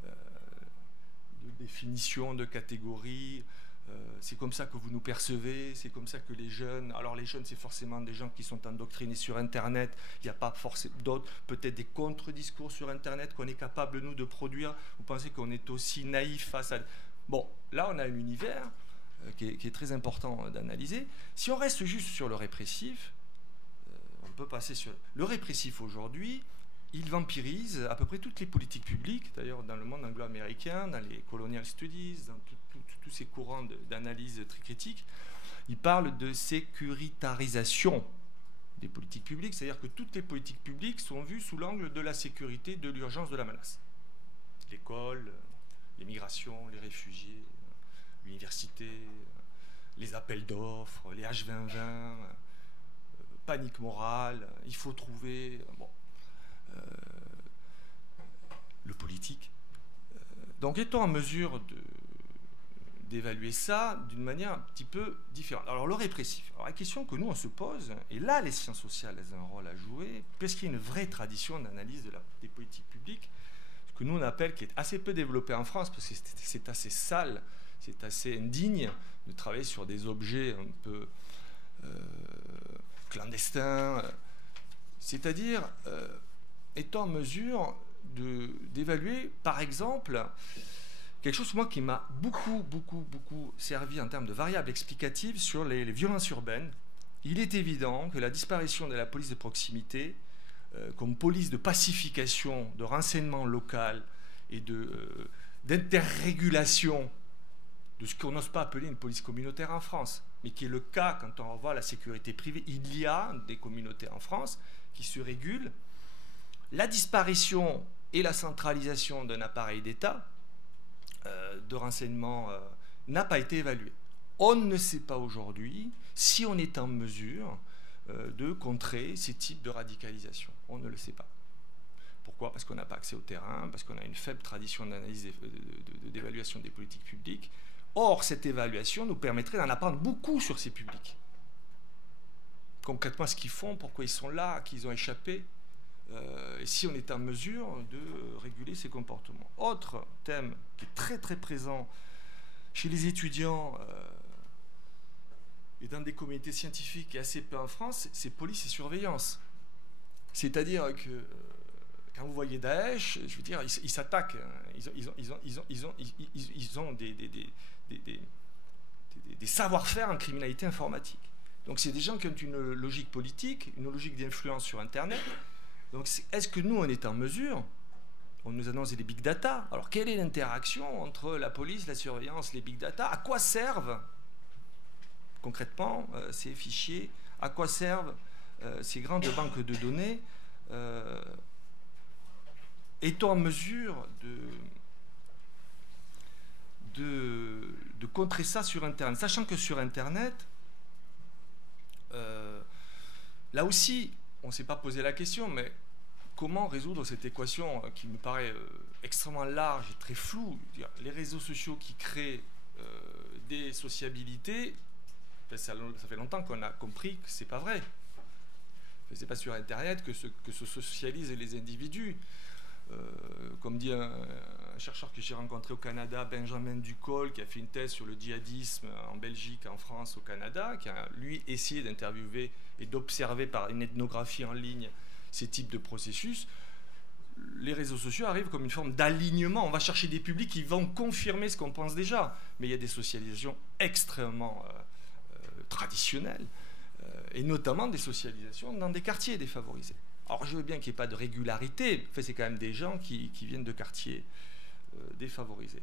De définition, de catégories, c'est comme ça que vous nous percevez, c'est comme ça que les jeunes, alors les jeunes c'est forcément des gens qui sont endoctrinés sur Internet, il n'y a pas forcément d'autres, peut-être des contre-discours sur Internet qu'on est capable nous de produire, vous pensez qu'on est aussi naïf face à... Bon, là on a un univers qui est très important d'analyser. Si on reste juste sur le répressif, on peut passer sur... Le répressif aujourd'hui, il vampirise à peu près toutes les politiques publiques, d'ailleurs dans le monde anglo-américain, dans les colonial studies, dans tous ces courants d'analyse très critiques, il parle de sécuritarisation des politiques publiques, c'est-à-dire que toutes les politiques publiques sont vues sous l'angle de la sécurité, de l'urgence, de la menace. L'école, les migrations, les réfugiés, l'université, les appels d'offres, les H2020, panique morale, il faut trouver... Bon, le politique. Donc, est-on en mesure d'évaluer ça d'une manière un petit peu différente? Alors, le répressif. Alors, la question que nous, on se pose, et là, les sciences sociales, elles ont un rôle à jouer, parce qu'il y a une vraie tradition d'analyse des politiques publiques, ce que nous, on appelle, qui est assez peu développée en France, parce que c'est assez sale, c'est assez indigne de travailler sur des objets un peu clandestins, c'est-à-dire... est en mesure d'évaluer, par exemple, quelque chose moi qui m'a beaucoup servi en termes de variables explicatives sur les violences urbaines. Il est évident que la disparition de la police de proximité comme police de pacification, de renseignement local et d'interrégulation de ce qu'on n'ose pas appeler une police communautaire en France, mais qui est le cas quand on revoit la sécurité privée. Il y a des communautés en France qui se régulent. La disparition et la centralisation d'un appareil d'État de renseignement n'a pas été évaluée. On ne sait pas aujourd'hui si on est en mesure de contrer ces types de radicalisation. On ne le sait pas. Pourquoi? Parce qu'on n'a pas accès au terrain, parce qu'on a une faible tradition d'analyse d'évaluation des politiques publiques. Or, cette évaluation nous permettrait d'en apprendre beaucoup sur ces publics. Concrètement, ce qu'ils font, pourquoi ils sont là, à qui ils ont échappé. Et si on est en mesure de réguler ces comportements. Autre thème qui est très très présent chez les étudiants et dans des communautés scientifiques et assez peu en France, c'est police et surveillance. C'est-à-dire que quand vous voyez Daesh, je veux dire, ils s'attaquent. Ils ont des savoir-faire en criminalité informatique. Donc c'est des gens qui ont une logique politique, une logique d'influence sur Internet. Donc, est-ce que nous, on est en mesure, on nous annonce les big data, alors quelle est l'interaction entre la police, la surveillance, les big data? À quoi servent concrètement ces fichiers? À quoi servent ces grandes banques de données? Est-on en mesure de contrer ça sur Internet? Sachant que sur Internet, là aussi, on ne s'est pas posé la question, mais comment résoudre cette équation qui me paraît extrêmement large et très floue? Les réseaux sociaux qui créent des sociabilités, ça fait longtemps qu'on a compris que ce n'est pas vrai. Ce n'est pas sur Internet que se socialisent les individus. Comme dit un chercheur que j'ai rencontré au Canada, Benjamin Ducol, qui a fait une thèse sur le djihadisme en Belgique, en France, au Canada, qui a lui essayé d'interviewer et d'observer par une ethnographie en ligne ces types de processus, les réseaux sociaux arrivent comme une forme d'alignement. On va chercher des publics qui vont confirmer ce qu'on pense déjà. Mais il y a des socialisations extrêmement traditionnelles, et notamment des socialisations dans des quartiers défavorisés. Alors je veux bien qu'il n'y ait pas de régularité, enfin, c'est quand même des gens qui viennent de quartiers défavorisés.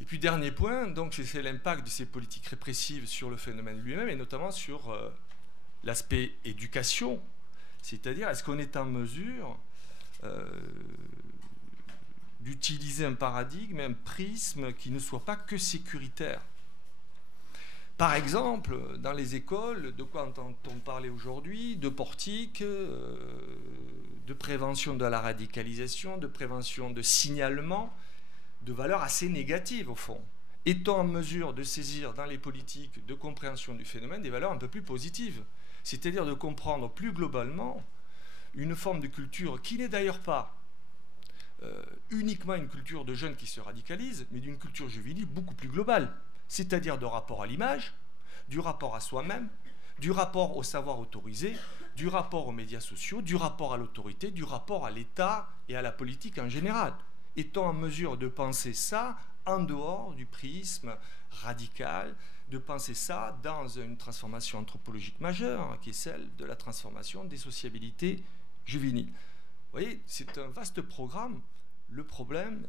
Et puis dernier point, donc c'est l'impact de ces politiques répressives sur le phénomène lui-même, et notamment sur l'aspect éducation, c'est-à-dire est-ce qu'on est en mesure d'utiliser un paradigme, un prisme qui ne soit pas que sécuritaire. Par exemple, dans les écoles, de quoi entend-on parler aujourd'hui? De portiques, de prévention de la radicalisation, de prévention de signalement, de valeurs assez négatives au fond. Est-on en mesure de saisir dans les politiques de compréhension du phénomène des valeurs un peu plus positives? C'est-à-dire de comprendre plus globalement une forme de culture qui n'est d'ailleurs pas uniquement une culture de jeunes qui se radicalisent, mais d'une culture juvénile beaucoup plus globale, c'est-à-dire de rapport à l'image, du rapport à soi-même, du rapport au savoir autorisé, du rapport aux médias sociaux, du rapport à l'autorité, du rapport à l'État et à la politique en général. Est-on en mesure de penser ça en dehors du prisme radical, de penser ça dans une transformation anthropologique majeure, qui est celle de la transformation des sociabilités juvéniles? Vous voyez, c'est un vaste programme. Le problème,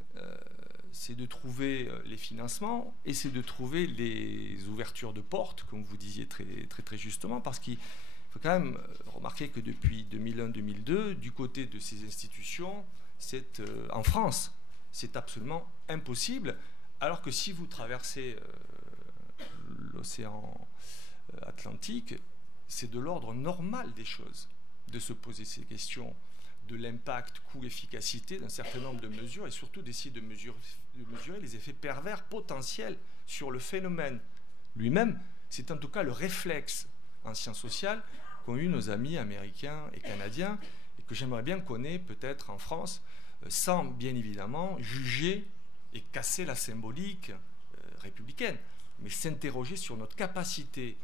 c'est de trouver les financements et c'est de trouver les ouvertures de portes, comme vous disiez très justement, parce qu'il faut quand même remarquer que depuis 2001-2002, du côté de ces institutions, en France, c'est absolument impossible, alors que si vous traversez l'océan Atlantique, c'est de l'ordre normal des choses de se poser ces questions de l'impact, coût, efficacité d'un certain nombre de mesures et surtout d'essayer de mesurer les effets pervers potentiels sur le phénomène lui-même. C'est en tout cas le réflexe en sciences sociales qu'ont eu nos amis américains et canadiens et que j'aimerais bien qu'on ait peut-être en France, sans bien évidemment juger et casser la symbolique républicaine, mais s'interroger sur notre capacité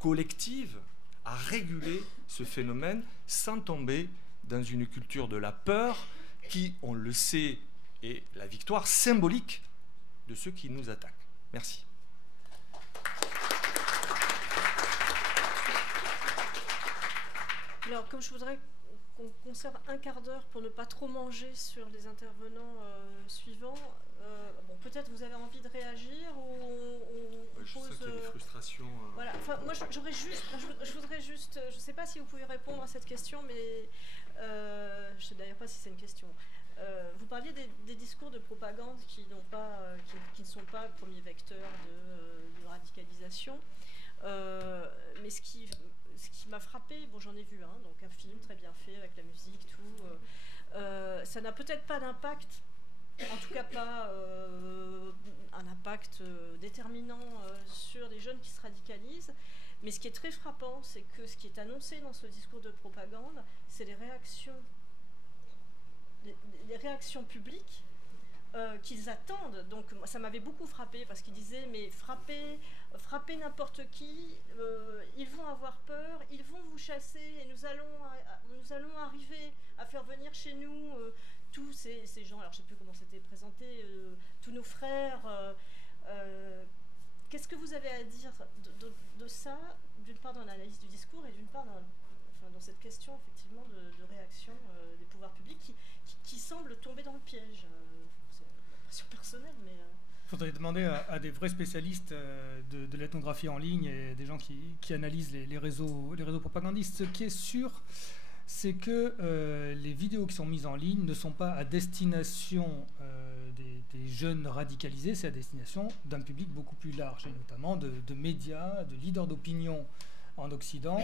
collective à réguler ce phénomène sans tomber dans une culture de la peur qui, on le sait, est la victoire symbolique de ceux qui nous attaquent. Merci. Alors, comme je voudrais qu'on conserve un quart d'heure pour ne pas trop manger sur les intervenants suivants, bon, peut-être vous avez envie de réagir ou je sais qu'il y a des frustrations. Voilà. Enfin, moi, je voudrais juste, je ne sais pas si vous pouvez répondre à cette question, mais je ne sais d'ailleurs pas si c'est une question. Vous parliez des discours de propagande qui ne sont pas le premier vecteur de radicalisation. Mais ce qui m'a frappé, bon, j'en ai vu un, donc un film très bien fait avec la musique, tout. Ça n'a peut-être pas d'impact, en tout cas pas un impact déterminant sur les jeunes qui se radicalisent. Mais ce qui est très frappant, c'est que ce qui est annoncé dans ce discours de propagande, c'est les réactions publiques qu'ils attendent. Donc ça m'avait beaucoup frappé parce qu'ils disaient mais frappez n'importe qui, ils vont avoir peur, ils vont vous chasser et nous allons arriver à faire venir chez nous tous ces gens. Alors je ne sais plus comment c'était présenté, tous nos frères. Qu'est-ce que vous avez à dire de ça, d'une part dans l'analyse du discours et d'une part dans cette question effectivement de réaction des pouvoirs publics qui semble tomber dans le piège. C'est une impression personnelle, mais... Il faudrait demander à des vrais spécialistes de l'ethnographie en ligne et des gens qui analysent les réseaux propagandistes. Ce qui est sûr, c'est que les vidéos qui sont mises en ligne ne sont pas à destination des jeunes radicalisés, c'est à destination d'un public beaucoup plus large, et notamment de médias, de leaders d'opinion en Occident,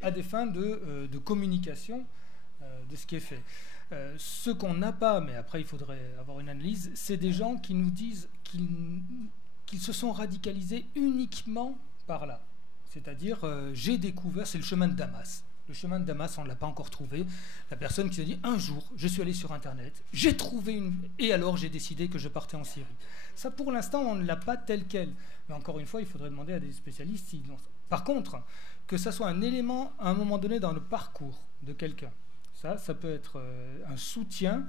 à des fins de communication de ce qui est fait. Ce qu'on n'a pas, mais après il faudrait avoir une analyse, c'est des gens qui nous disent qu'ils se sont radicalisés uniquement par là. C'est-à-dire, j'ai découvert, c'est le chemin de Damas. Le chemin de Damas, on ne l'a pas encore trouvé. La personne qui s'est dit, un jour, je suis allé sur Internet, j'ai trouvé et alors j'ai décidé que je partais en Syrie. Ça, pour l'instant, on ne l'a pas tel quel. Mais encore une fois, il faudrait demander à des spécialistes s'ils l'ont. Par contre, que ça soit un élément, à un moment donné, dans le parcours de quelqu'un, Ça peut être un soutien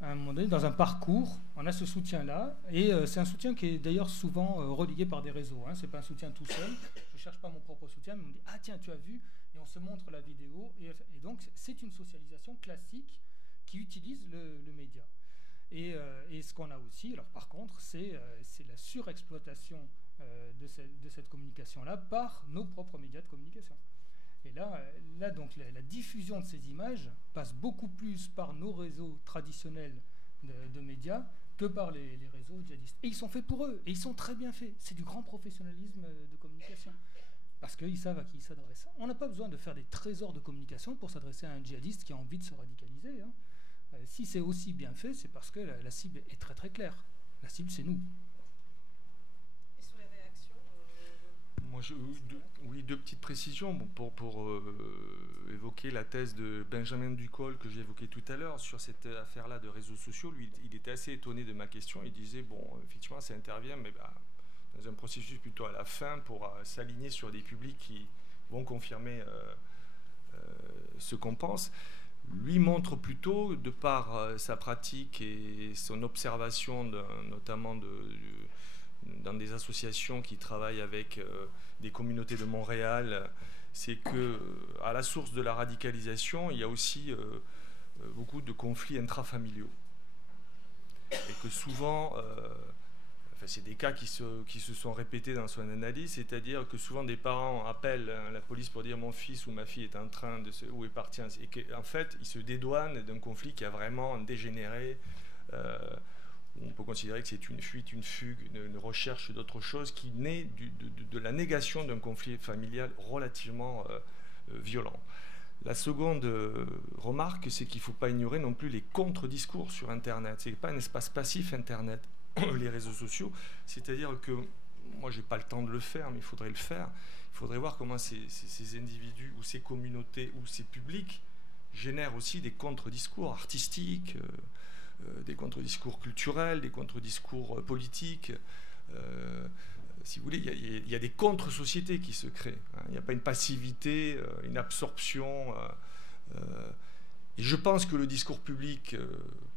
à un moment donné, dans un parcours, on a ce soutien-là, et c'est un soutien qui est d'ailleurs souvent relayé par des réseaux. Hein. Ce n'est pas un soutien tout seul. Je ne cherche pas mon propre soutien, mais on me dit « Ah tiens, tu as vu ?» et on se montre la vidéo. Et donc, c'est une socialisation classique qui utilise le média. Et ce qu'on a aussi, alors par contre, c'est la surexploitation de cette communication-là par nos propres médias de communication. Et là donc, la diffusion de ces images passe beaucoup plus par nos réseaux traditionnels de médias que par les réseaux djihadistes. Et ils sont faits pour eux, et ils sont très bien faits. C'est du grand professionnalisme de communication, parce qu'ils savent à qui ils s'adressent. On n'a pas besoin de faire des trésors de communication pour s'adresser à un djihadiste qui a envie de se radicaliser. Hein. Si c'est aussi bien fait, c'est parce que la cible est très très claire. La cible, c'est nous. Et sur les réactions Moi, deux petites précisions pour évoquer la thèse de Benjamin Ducol que j'ai évoquée tout à l'heure sur cette affaire-là de réseaux sociaux. Lui, il était assez étonné de ma question. Il disait, bon, effectivement, ça intervient, mais dans un processus plutôt à la fin pour s'aligner sur des publics qui vont confirmer ce qu'on pense. Lui montre plutôt, de par sa pratique et son observation, notamment dans des associations qui travaillent avec des communautés de Montréal, c'est que à la source de la radicalisation, il y a aussi beaucoup de conflits intrafamiliaux. Et que souvent, c'est des cas qui se sont répétés dans son analyse, c'est-à-dire que souvent des parents appellent la police pour dire mon fils ou ma fille est en train de où est parti, et qu'en fait ils se dédouanent d'un conflit qui a vraiment dégénéré. On peut considérer que c'est une fuite, une fugue, une recherche d'autre chose qui naît de la négation d'un conflit familial relativement violent. La seconde remarque, c'est qu'il ne faut pas ignorer non plus les contre-discours sur Internet. Ce n'est pas un espace passif, Internet, les réseaux sociaux. C'est-à-dire que, moi, je n'ai pas le temps de le faire, mais il faudrait le faire. Il faudrait voir comment ces individus ou ces communautés ou ces publics génèrent aussi des contre-discours artistiques, des contre-discours culturels, des contre-discours politiques. Si vous voulez, il y a des contre-sociétés qui se créent. Hein. Il n'y a pas une passivité, une absorption. Et je pense que le discours public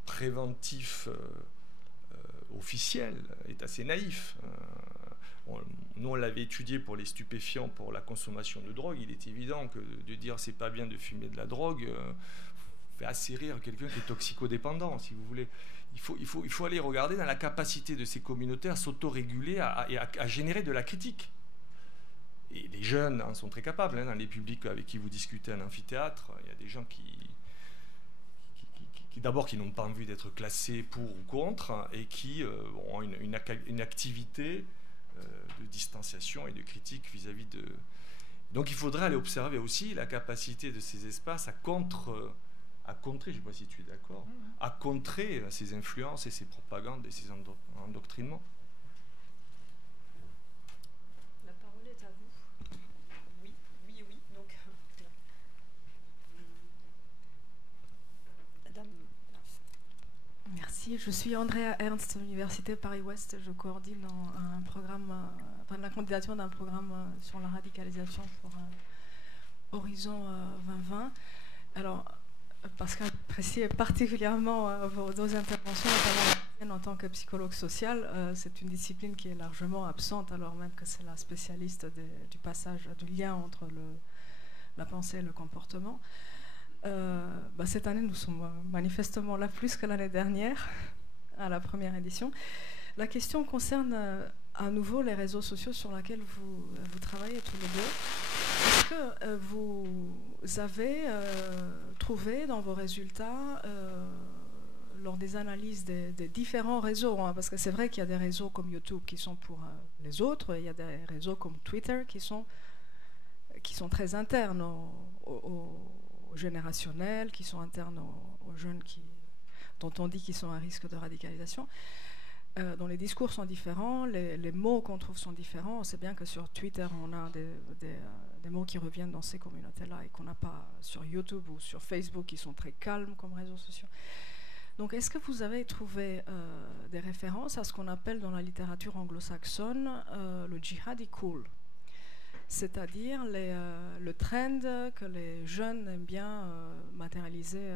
préventif officiel est assez naïf. Nous, on l'avait étudié pour les stupéfiants, pour la consommation de drogue. Il est évident que de dire c'est pas bien de fumer de la drogue fait assez rire quelqu'un qui est toxicodépendant, si vous voulez. Il faut aller regarder dans la capacité de ces communautés à s'autoréguler et à générer de la critique. Et les jeunes en sont très capables. Hein, dans les publics avec qui vous discutez en amphithéâtre, il y a des gens qui d'abord qui n'ont pas envie d'être classés pour ou contre et qui ont une activité de distanciation et de critique vis-à-vis de... Donc il faudrait aller observer aussi la capacité de ces espaces à contrer, je ne sais pas si tu es d'accord, à contrer ces influences et ces propagandes et ces endoctrinements. La parole est à vous. Oui. Donc, Madame. Merci. Je suis Andrea Ernst, Université Paris-Ouest. Je coordine un programme, la candidature d'un programme sur la radicalisation pour Horizon 2020. Alors, Pascal apprécie particulièrement vos deux interventions, notamment la mienne en tant que psychologue social. C'est une discipline qui est largement absente, alors même que c'est la spécialiste du passage, du lien entre la pensée et le comportement. Cette année, nous sommes manifestement là plus que l'année dernière, à la première édition. La question concerne à nouveau les réseaux sociaux sur lesquels vous travaillez tous les deux. Est-ce que vous avez trouvé dans vos résultats, lors des analyses des différents réseaux, hein, parce que c'est vrai qu'il y a des réseaux comme YouTube qui sont pour les autres, et il y a des réseaux comme Twitter qui sont très internes aux générationnels, qui sont internes aux jeunes dont on dit qu'ils sont à risque de radicalisation, dont les discours sont différents, les mots qu'on trouve sont différents. On sait bien que sur Twitter, on a des mots qui reviennent dans ces communautés-là et qu'on n'a pas sur YouTube ou sur Facebook, qui sont très calmes comme réseaux sociaux. Donc, est-ce que vous avez trouvé des références à ce qu'on appelle dans la littérature anglo-saxonne le jihadi cool? c'est-à-dire le trend que les jeunes aiment bien matérialiser,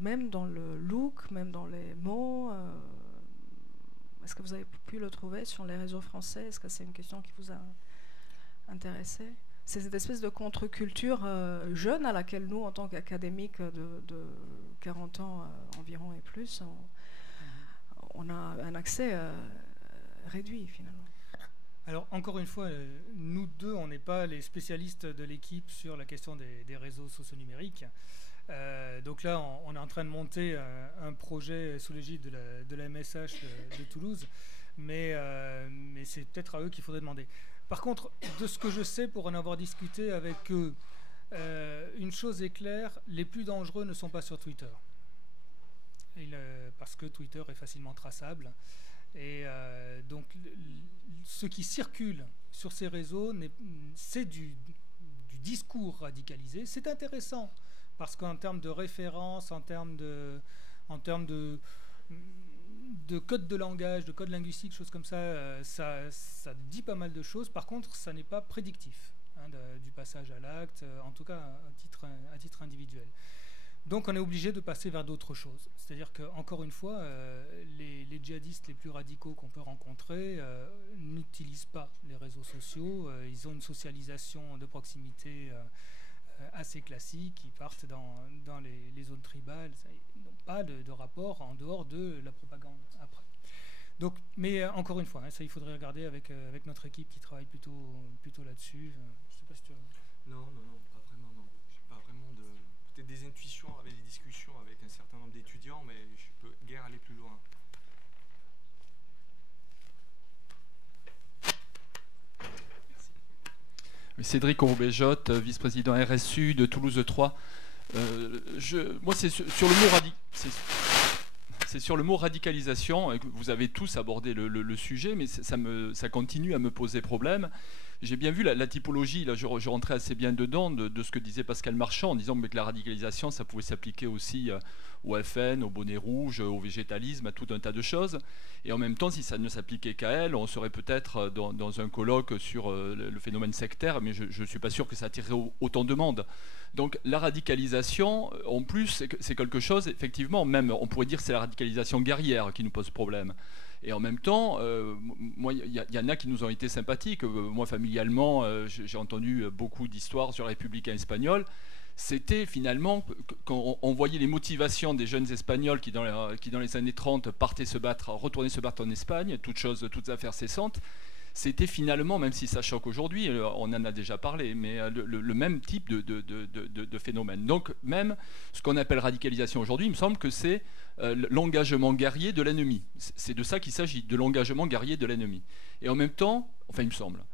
même dans le look, même dans les mots. Est-ce que vous avez pu le trouver sur les réseaux français? Est-ce que c'est une question qui vous a intéressé? C'est cette espèce de contre-culture jeune à laquelle nous, en tant qu'académiques de 40 ans environ et plus, on a un accès réduit finalement. Alors encore une fois, nous deux, on n'est pas les spécialistes de l'équipe sur la question des réseaux socio-numériques. Donc là, on est en train de monter un projet sous l'égide de la MSH de Toulouse, mais c'est peut-être à eux qu'il faudrait demander. Par contre, de ce que je sais, pour en avoir discuté avec eux, une chose est claire, les plus dangereux ne sont pas sur Twitter. Parce que Twitter est facilement traçable. Et donc, ce qui circule sur ces réseaux, c'est du discours radicalisé. C'est intéressant, parce qu'en termes de référence, en termes de code de langage, de code linguistique, choses comme ça, ça dit pas mal de choses. Par contre, ça n'est pas prédictif du passage à l'acte, en tout cas à titre individuel. Donc on est obligé de passer vers d'autres choses. C'est-à-dire qu'encore une fois, les djihadistes les plus radicaux qu'on peut rencontrer n'utilisent pas les réseaux sociaux. Ils ont une socialisation de proximité assez classique. Ils partent dans les zones tribales. Ils n'ont pas de rapport en dehors de la propagande après. Donc, mais encore une fois, ça il faudrait regarder avec notre équipe qui travaille plutôt là-dessus. Je sais pas si tu as... Non, pas vraiment, non. J'ai pas vraiment peut-être des intuitions avec des discussions avec un certain nombre d'étudiants, mais je peux guère aller plus loin. Merci. Cédric Orbéjotte, vice-président RSU de Toulouse 3. Moi, c'est sur le mot radicalisation. Vous avez tous abordé le sujet, mais ça continue à me poser problème. J'ai bien vu la typologie, là je rentrais assez bien dedans de ce que disait Pascal Marchand en disant que la radicalisation ça pouvait s'appliquer aussi au FN, au bonnet rouge, au végétalisme, à tout un tas de choses. Et en même temps, si ça ne s'appliquait qu'à elle, on serait peut-être dans un colloque sur le phénomène sectaire, mais je ne suis pas sûr que ça attirerait autant de monde. Donc la radicalisation, en plus, c'est quelque chose, effectivement, même on pourrait dire que c'est la radicalisation guerrière qui nous pose problème. Et en même temps, moi, il y en a qui nous ont été sympathiques. Moi, familialement, j'ai entendu beaucoup d'histoires sur les républicains espagnols. C'était finalement, quand on voyait les motivations des jeunes Espagnols qui, dans les années 30, retournaient se battre en Espagne, toutes affaires cessantes, c'était finalement, même si ça choque aujourd'hui, on en a déjà parlé, mais le même type de phénomène. Donc même ce qu'on appelle radicalisation aujourd'hui, il me semble que c'est l'engagement guerrier de l'ennemi. C'est de ça qu'il s'agit, de l'engagement guerrier de l'ennemi. Et en même temps, enfin il me semble,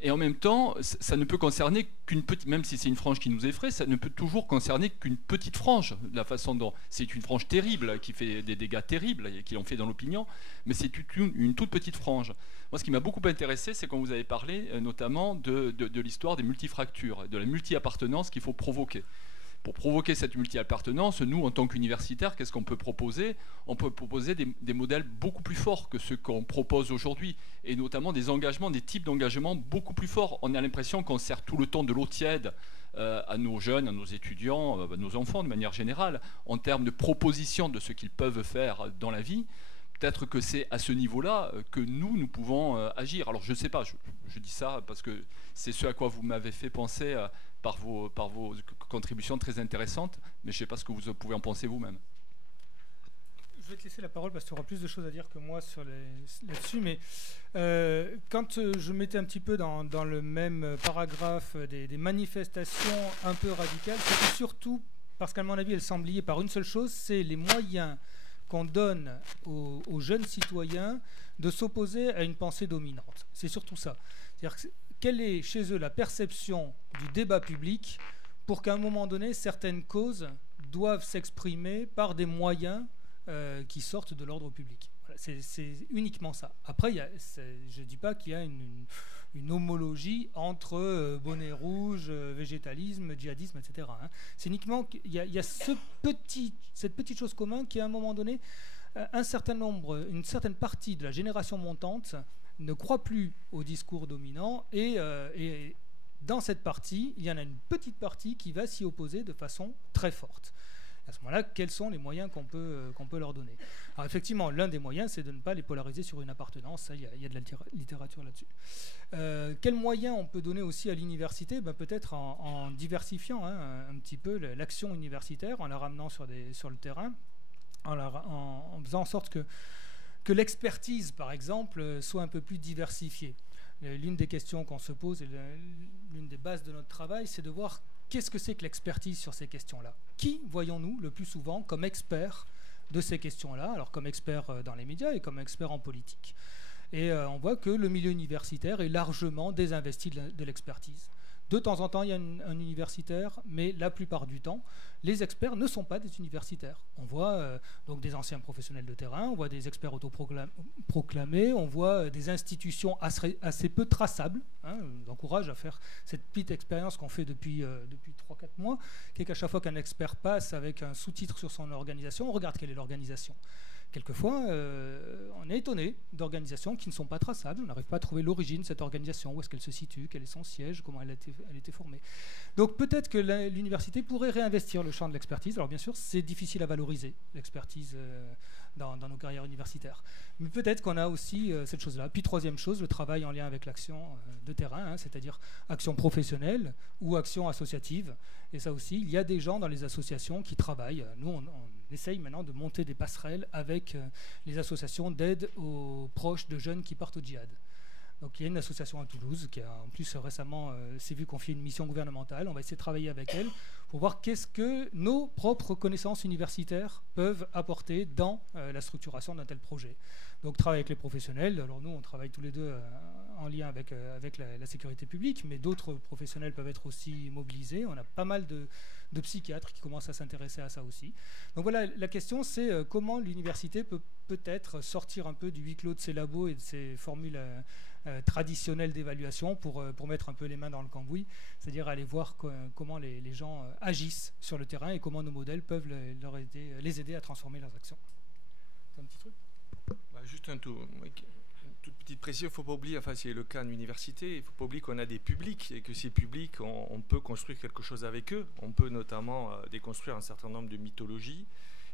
et en même temps, ça ne peut concerner qu'une petite, même si c'est une frange qui nous effraie, ça ne peut toujours concerner qu'une petite frange. La façon dont c'est une frange terrible qui fait des dégâts terribles, qui l'ont fait dans l'opinion, mais c'est une toute petite frange. Moi, ce qui m'a beaucoup intéressé, c'est quand vous avez parlé notamment de l'histoire des multifractures, de la multi-appartenance qu'il faut provoquer. Pour provoquer cette multi-appartenance, nous, en tant qu'universitaires, qu'est-ce qu'on peut proposer? On peut proposer des modèles beaucoup plus forts que ceux qu'on propose aujourd'hui, et notamment des types d'engagement beaucoup plus forts. On a l'impression qu'on sert tout le temps de l'eau tiède à nos jeunes, à nos étudiants, à nos enfants de manière générale, en termes de propositions de ce qu'ils peuvent faire dans la vie. Peut-être que c'est à ce niveau-là que nous pouvons agir. Alors je ne sais pas, je dis ça parce que c'est ce à quoi vous m'avez fait penser par vos contributions très intéressantes, mais je ne sais pas ce que vous pouvez en penser vous-même. Je vais te laisser la parole parce que tu auras plus de choses à dire que moi là-dessus, mais quand je mettais un petit peu dans le même paragraphe des manifestations un peu radicales, c'était surtout parce qu'à mon avis, elles semblent liées par une seule chose, c'est les moyens qu'on donne aux jeunes citoyens de s'opposer à une pensée dominante. C'est surtout ça. C'est-à-dire quelle est chez eux la perception du débat public pour qu'à un moment donné, certaines causes doivent s'exprimer par des moyens qui sortent de l'ordre public. Voilà, c'est uniquement ça. Après, je ne dis pas qu'il y a une homologie entre bonnet rouge, végétalisme, djihadisme, etc. Hein. C'est uniquement qu'il y a cette petite chose commune qui, à un moment donné, une certaine partie de la génération montante ne croient plus au discours dominant et dans cette partie, il y en a une petite partie qui va s'y opposer de façon très forte. À ce moment-là, quels sont les moyens qu'on peut leur donner? Alors effectivement, l'un des moyens, c'est de ne pas les polariser sur une appartenance. Ça, il y a de la littérature là-dessus. Quels moyens on peut donner aussi à l'université? Peut-être en diversifiant un petit peu l'action universitaire, en la ramenant sur le terrain, en faisant en sorte que l'expertise, par exemple, soit un peu plus diversifiée. L'une des questions qu'on se pose et l'une des bases de notre travail, c'est de voir qu'est-ce que c'est que l'expertise sur ces questions-là. Qui voyons-nous le plus souvent comme expert de ces questions-là, alors comme expert dans les médias et comme expert en politique. Et on voit que le milieu universitaire est largement désinvesti de l'expertise. De temps en temps, il y a un universitaire, mais la plupart du temps, les experts ne sont pas des universitaires. On voit donc des anciens professionnels de terrain, on voit des experts autoproclamés, on voit des institutions assez peu traçables. J'encourage à faire cette petite expérience qu'on fait depuis 3-4 mois, qui est qu'à chaque fois qu'un expert passe avec un sous-titre sur son organisation, on regarde quelle est l'organisation. Quelquefois, on est étonné d'organisations qui ne sont pas traçables. On n'arrive pas à trouver l'origine de cette organisation, où est-ce qu'elle se situe, quel est son siège, comment elle a été formée. Donc peut-être que l'université pourrait réinvestir le champ de l'expertise. Alors bien sûr, c'est difficile à valoriser, l'expertise dans nos carrières universitaires. Mais peut-être qu'on a aussi cette chose-là. Puis troisième chose, le travail en lien avec l'action de terrain, c'est-à-dire action professionnelle ou action associative. Et ça aussi, il y a des gens dans les associations qui travaillent. Nous, on essaye maintenant de monter des passerelles avec les associations d'aide aux proches de jeunes qui partent au djihad. Donc il y a une association à Toulouse qui a en plus récemment s'est vu confier une mission gouvernementale. On va essayer de travailler avec elle pour voir qu'est-ce que nos propres connaissances universitaires peuvent apporter dans la structuration d'un tel projet. Donc travailler avec les professionnels. Alors nous, on travaille tous les deux en lien avec la sécurité publique, mais d'autres professionnels peuvent être aussi mobilisés. On a pas mal de psychiatres qui commencent à s'intéresser à ça aussi. Donc voilà, la question c'est comment l'université peut peut-être sortir un peu du huis clos de ses labos et de ses formules traditionnelles d'évaluation pour mettre un peu les mains dans le cambouis, c'est-à-dire aller voir comment les gens agissent sur le terrain et comment nos modèles peuvent les aider à transformer leurs actions. C'est un petit truc? Juste une toute petite précision, il ne faut pas oublier, enfin c'est le cas en université, il ne faut pas oublier qu'on a des publics et que ces publics, on peut construire quelque chose avec eux. On peut notamment déconstruire un certain nombre de mythologies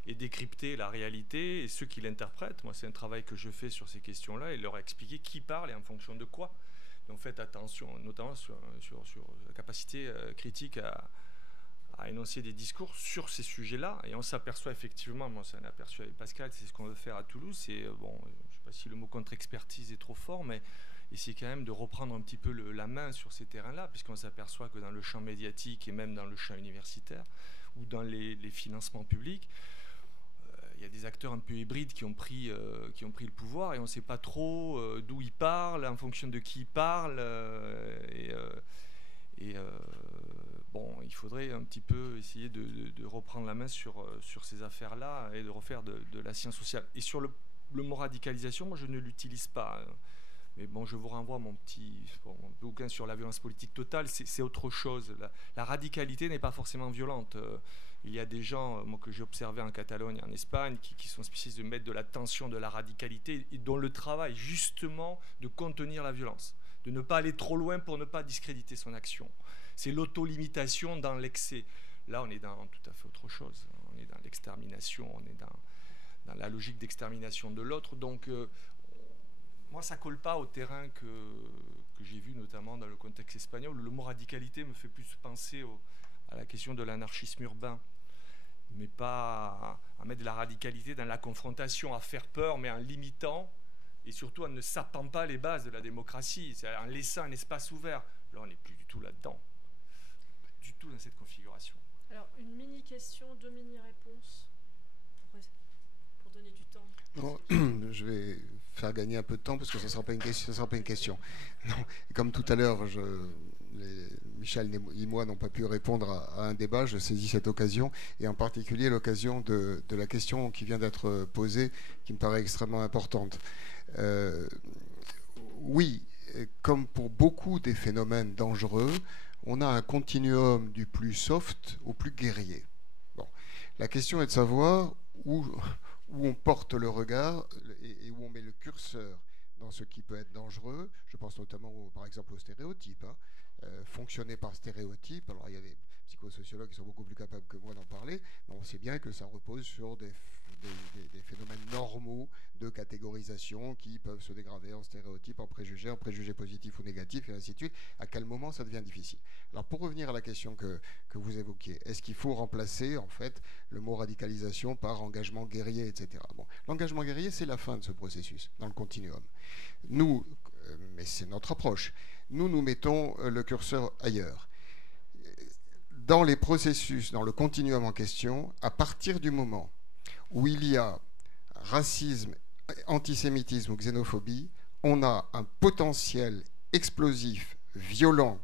et décrypter la réalité et ceux qui l'interprètent. Moi, c'est un travail que je fais sur ces questions-là et leur expliquer qui parle et en fonction de quoi. Donc faites attention, notamment sur la capacité critique à énoncer des discours sur ces sujets-là. Et on s'aperçoit effectivement, moi c'est un aperçu avec Pascal, c'est ce qu'on veut faire à Toulouse, c'est, bon, je ne sais pas si le mot contre-expertise est trop fort, mais essayer quand même de reprendre un petit peu la main sur ces terrains-là, puisqu'on s'aperçoit que dans le champ médiatique et même dans le champ universitaire, ou dans les financements publics, il y a des acteurs un peu hybrides qui ont pris le pouvoir et on ne sait pas trop d'où ils parlent, en fonction de qui ils parlent. Bon, il faudrait un petit peu essayer de reprendre la main sur ces affaires-là et de refaire de la science sociale. Et sur le mot radicalisation, moi je ne l'utilise pas. Mais bon, je vous renvoie à mon petit bouquin sur la violence politique totale, c'est autre chose. La radicalité n'est pas forcément violente. Il y a des gens, moi, que j'ai observé en Catalogne et en Espagne, qui sont spécialistes de mettre de la tension, de la radicalité, et dont le travail, justement, de contenir la violence, de ne pas aller trop loin pour ne pas discréditer son action. C'est l'auto-limitation dans l'excès. Là, on est dans tout à fait autre chose. On est dans l'extermination, on est dans la logique d'extermination de l'autre. Donc, moi, ça ne colle pas au terrain que j'ai vu, notamment dans le contexte espagnol. Le mot radicalité me fait plus penser à la question de l'anarchisme urbain, mais pas à mettre de la radicalité dans la confrontation, à faire peur, mais en limitant, et surtout en ne sapant pas les bases de la démocratie, c'est-à-dire en laissant un espace ouvert. Là, on n'est plus du tout là-dedans, pas du tout dans cette configuration. Alors, une mini-question, 2 mini-réponses, pour donner du temps. Non, je vais faire gagner un peu de temps, parce que ça ne sera pas une question. Non. Et comme tout à l'heure, Michel et moi n'ont pas pu répondre à un débat, je saisis cette occasion, et en particulier l'occasion de la question qui vient d'être posée, qui me paraît extrêmement importante. Oui, comme pour beaucoup des phénomènes dangereux, on a un continuum du plus soft au plus guerrier. Bon. La question est de savoir où on porte le regard et où on met le curseur dans ce qui peut être dangereux. Je pense notamment, par exemple, aux stéréotypes. Fonctionner par stéréotypes. Alors, il y a des psychosociologues qui sont beaucoup plus capables que moi d'en parler, mais on sait bien que ça repose sur des phénomènes normaux de catégorisation qui peuvent se dégrader en stéréotypes, en préjugés positifs ou négatifs, et ainsi de suite. À quel moment ça devient difficile? Alors, pour revenir à la question que vous évoquiez, est-ce qu'il faut remplacer, en fait, le mot radicalisation par engagement guerrier, etc. Bon, l'engagement guerrier, c'est la fin de ce processus, dans le continuum. Nous, mais c'est notre approche, nous mettons le curseur ailleurs. Dans les processus, dans le continuum en question, à partir du moment où il y a racisme, antisémitisme ou xénophobie, on a un potentiel explosif, violent,